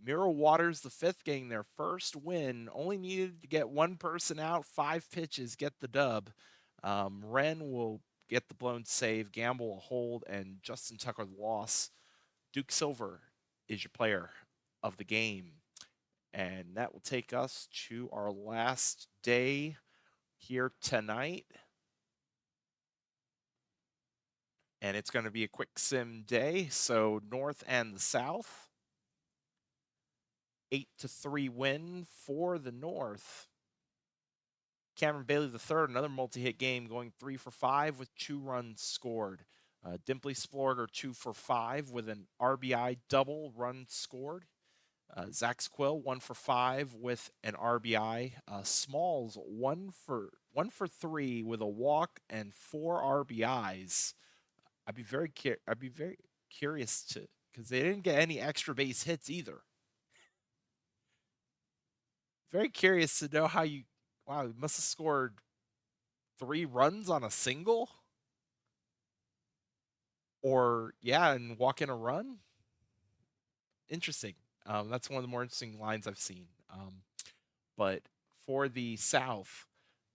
Miro Waters the 5th getting their first win. Only needed to get one person out, 5 pitches, get the dub. Wren will get the blown save, Gamble a hold, and Justin Tucker the loss. Duke Silver is your player of the game. And that will take us to our last day here tonight. And it's going to be a quick sim day. So North and the South. 8-3 win for the North. Cameron Bailey III, another multi-hit game, going 3-for-5 with 2 runs scored. Dimply Splorger 2-for-5 with an RBI double run scored. Zach Squill 1-for-5 with an RBI. Smalls 1-for-3 with a walk and 4 RBIs. I'd be very curious to, because they didn't get any extra base hits either. Very curious to know how you. Wow, you must have scored 3 runs on a single, or and walk in a run. Interesting. That's one of the more interesting lines I've seen. But for the South,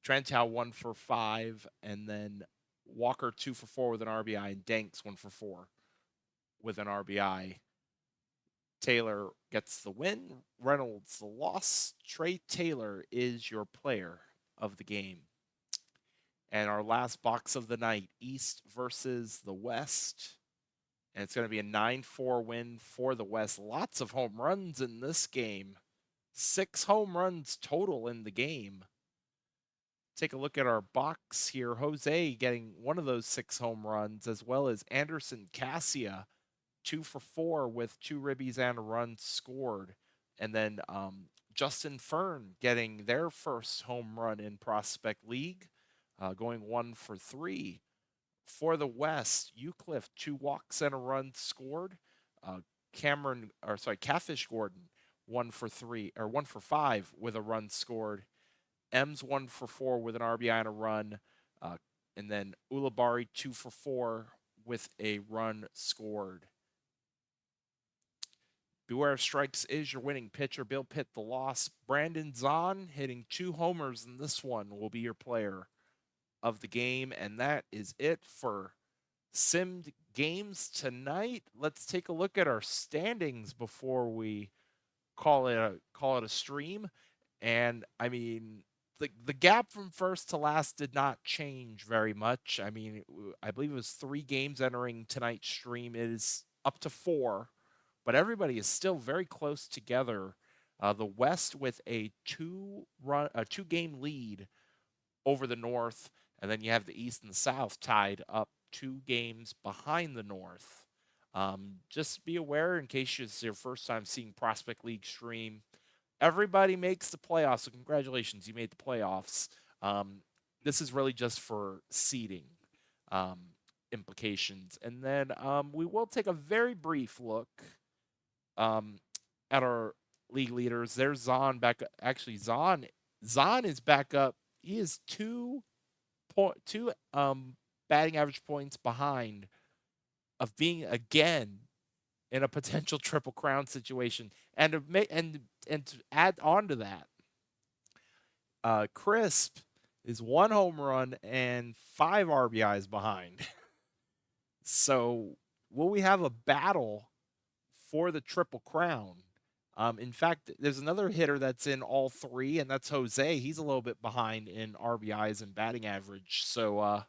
Trentow 1-for-5, and then Walker 2-for-4 with an RBI, and Danks 1-for-4 with an RBI. Taylor gets the win. Reynolds the loss. Trey Taylor is your player of the game. And our last box of the night, East versus the West. And it's going to be a 9-4 win for the West. Lots of home runs in this game. 6 home runs total in the game. Take a look at our box here. Jose getting one of those 6 home runs, as well as Anderson Cassia, 2-for-4 with 2 ribbies and a run scored. And then Justin Fern getting their first home run in Prospect League, going 1-for-3. For the West, Eucliffe 2 walks and a run scored. Catfish Gordon 1-for-3 or 1-for-5 with a run scored. M's 1-for-4 with an RBI and a run, and then Ulibarri 2-for-4 with a run scored. Beware of Strikes is your winning pitcher. Bill Pitt the loss. Brandon Zahn hitting 2 homers in this one will be your player of the game, and that is it for simmed games tonight. Let's take a look at our standings before we call it a stream. And I mean, the gap from first to last did not change very much. I mean, I believe it was 3 games entering tonight's stream. It is up to 4, but everybody is still very close together. The West with a 2-game lead over the North, and then you have the East and the South tied up 2 games behind the North. Just be aware, in case it's your first time seeing Prospect League stream, everybody makes the playoffs, so congratulations, you made the playoffs. This is really just for seeding implications. And then we will take a very brief look at our league leaders. There's Zahn back. Actually, Zahn is back up. He is 2 batting average points behind of being again in a potential triple crown situation. And to add on to that, Crisp is 1 home run and 5 RBIs behind. So will we have a battle for the triple crown? In fact, there's another hitter that's in all three, and that's Jose. He's a little bit behind in RBIs and batting average. So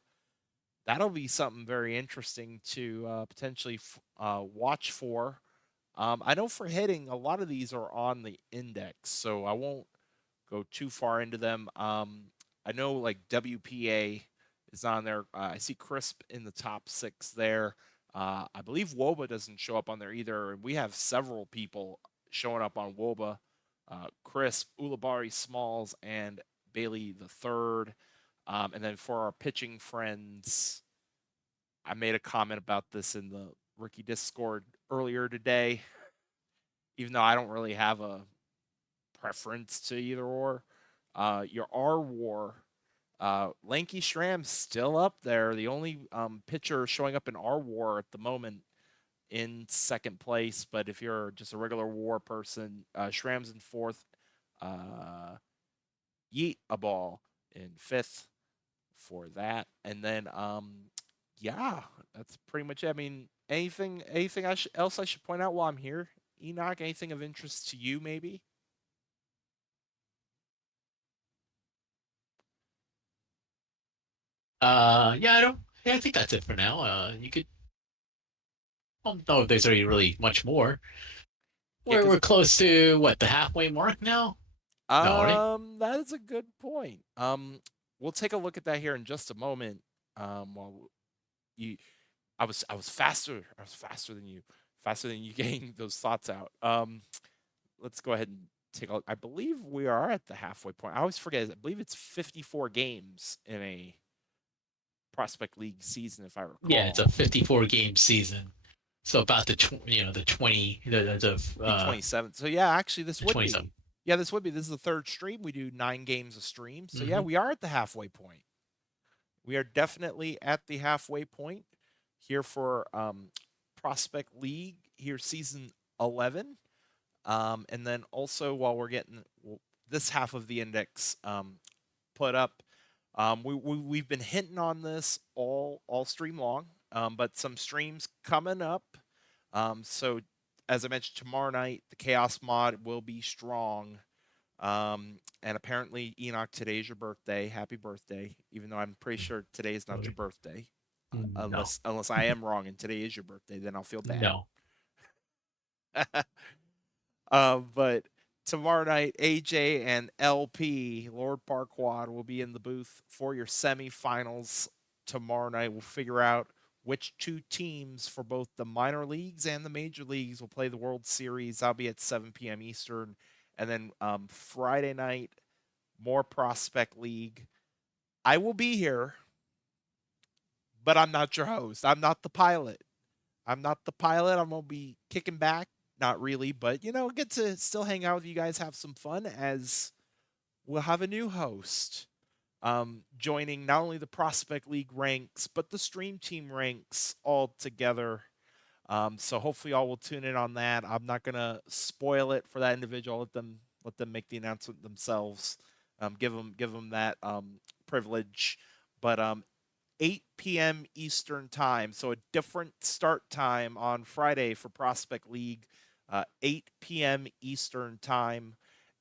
that'll be something very interesting to potentially watch for. I know for hitting, a lot of these are on the index, so I won't go too far into them. I know like WPA is on there. I see Crisp in the top 6 there. I believe Woba doesn't show up on there either. And we have several people showing up on Woba. Crisp, Ulabari Smalls, and Bailey the third. And then for our pitching friends, I made a comment about this in the Rookie Discord earlier today, even though I don't really have a preference to either or. Your R War, Lanky Schramm's still up there. The only pitcher showing up in R War at the moment in second place. But if you're just a regular War person, Schramm's in fourth. Yeet a ball in fifth for that. And then, yeah, that's pretty much it. I mean, anything else I should point out while I'm here? Enoch, anything of interest to you, maybe? Yeah, I don't. Yeah, I think that's it for now. You could. I don't know if there's really much more. Yeah, We're because close to what, the halfway mark now? No, right? that is a good point. We'll take a look at that here in just a moment. While you, I was faster. I was faster than you getting those thoughts out. Let's go ahead and take a look. I believe we are at the halfway point. I always forget. I believe it's 54 games in a prospect league season, if I Yeah, it's a recall. 54 game season. So about the 20 Be 27. So yeah, actually, this the would be. 27. Yeah, this would be. This is the third stream. We do 9 games a stream. So yeah, Mm-hmm. we are at the halfway point. We are definitely at the halfway point here for Prospect League here, season 11. And then also while we're getting this half of the index put up, we've been hinting on this all stream long, but some streams coming up. So as I mentioned, tomorrow night the Chaos mod will be strong. And apparently, Enoch, today's your birthday. Happy birthday! Even though I'm pretty sure today is not your birthday, No, unless I am wrong and today is your birthday, then I'll feel bad. no. But tomorrow night, AJ and LP, Lord Parquad, will be in the booth for your semifinals tomorrow night. We'll figure out which 2 teams for both the minor leagues and the major leagues will play the World Series. That'll be at 7 p.m. Eastern. And then Friday night, more Prospect League. I will be here, but I'm not your host. I'm not the pilot. I'm not the pilot. I'm going to be kicking back. Not really, but get to still hang out with you guys, have some fun as we'll have a new host joining not only the Prospect League ranks, but the Stream Team ranks all together. So hopefully y'all will tune in on that. I'm not gonna spoil it for that individual. Let them make the announcement themselves. Give them that privilege. But 8 p.m. Eastern time, so a different start time on Friday for Prospect League. 8 p.m. Eastern time,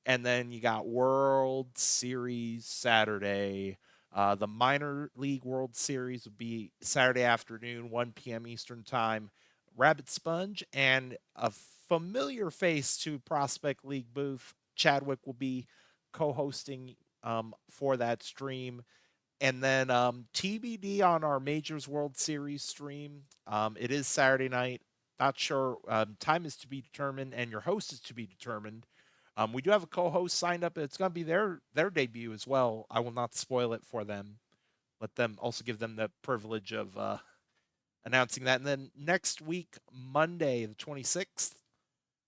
and then you got World Series Saturday. The minor league World Series would be Saturday afternoon, 1 p.m. Eastern time. Rabbit Sponge and a familiar face to Prospect League booth, Chadwick, will be co-hosting for that stream. And then TBD on our Majors World Series stream. It is Saturday night. Not sure. Time is to be determined, and your host is to be determined. We do have a co-host signed up. It's going to be their debut as well. I will not spoil it for them. Let them also give them the privilege of announcing that. And then next week, Monday the 26th,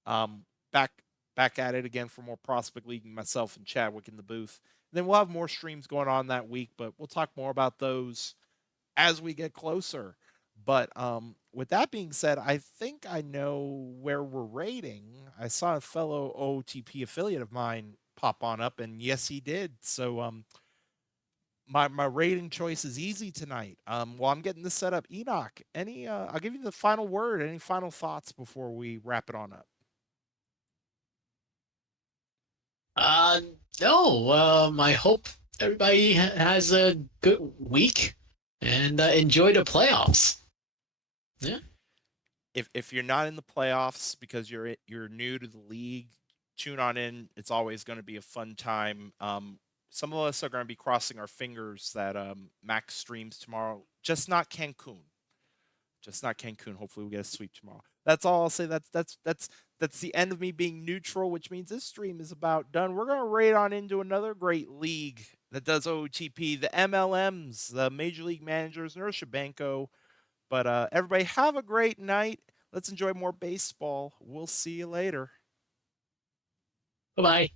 um, back back at it again for more Prospect League. Myself and Chadwick in the booth. Then we'll have more streams going on that week, but we'll talk more about those as we get closer. But with that being said, I think I know where we're rating. I saw a fellow OTP affiliate of mine pop on up, and yes, he did. So my rating choice is easy tonight. While I'm getting this set up, Enoch, any I'll give you the final word. Any final thoughts before we wrap it on up? Uh, no. I hope everybody has a good week and enjoy the playoffs. Yeah. If you're not in the playoffs because you're new to the league, tune on in. It's always going to be a fun time. Some of us are going to be crossing our fingers that Max streams tomorrow. Just not Cancun. Just not Cancun. Hopefully, we get a sweep tomorrow. That's all I'll say. That's the end of me being neutral, which means this stream is about done. We're gonna raid on into another great league that does OTP, the MLMs, the Major League Managers, Nurse Banco. But everybody, have a great night. Let's enjoy more baseball. We'll see you later. Bye bye.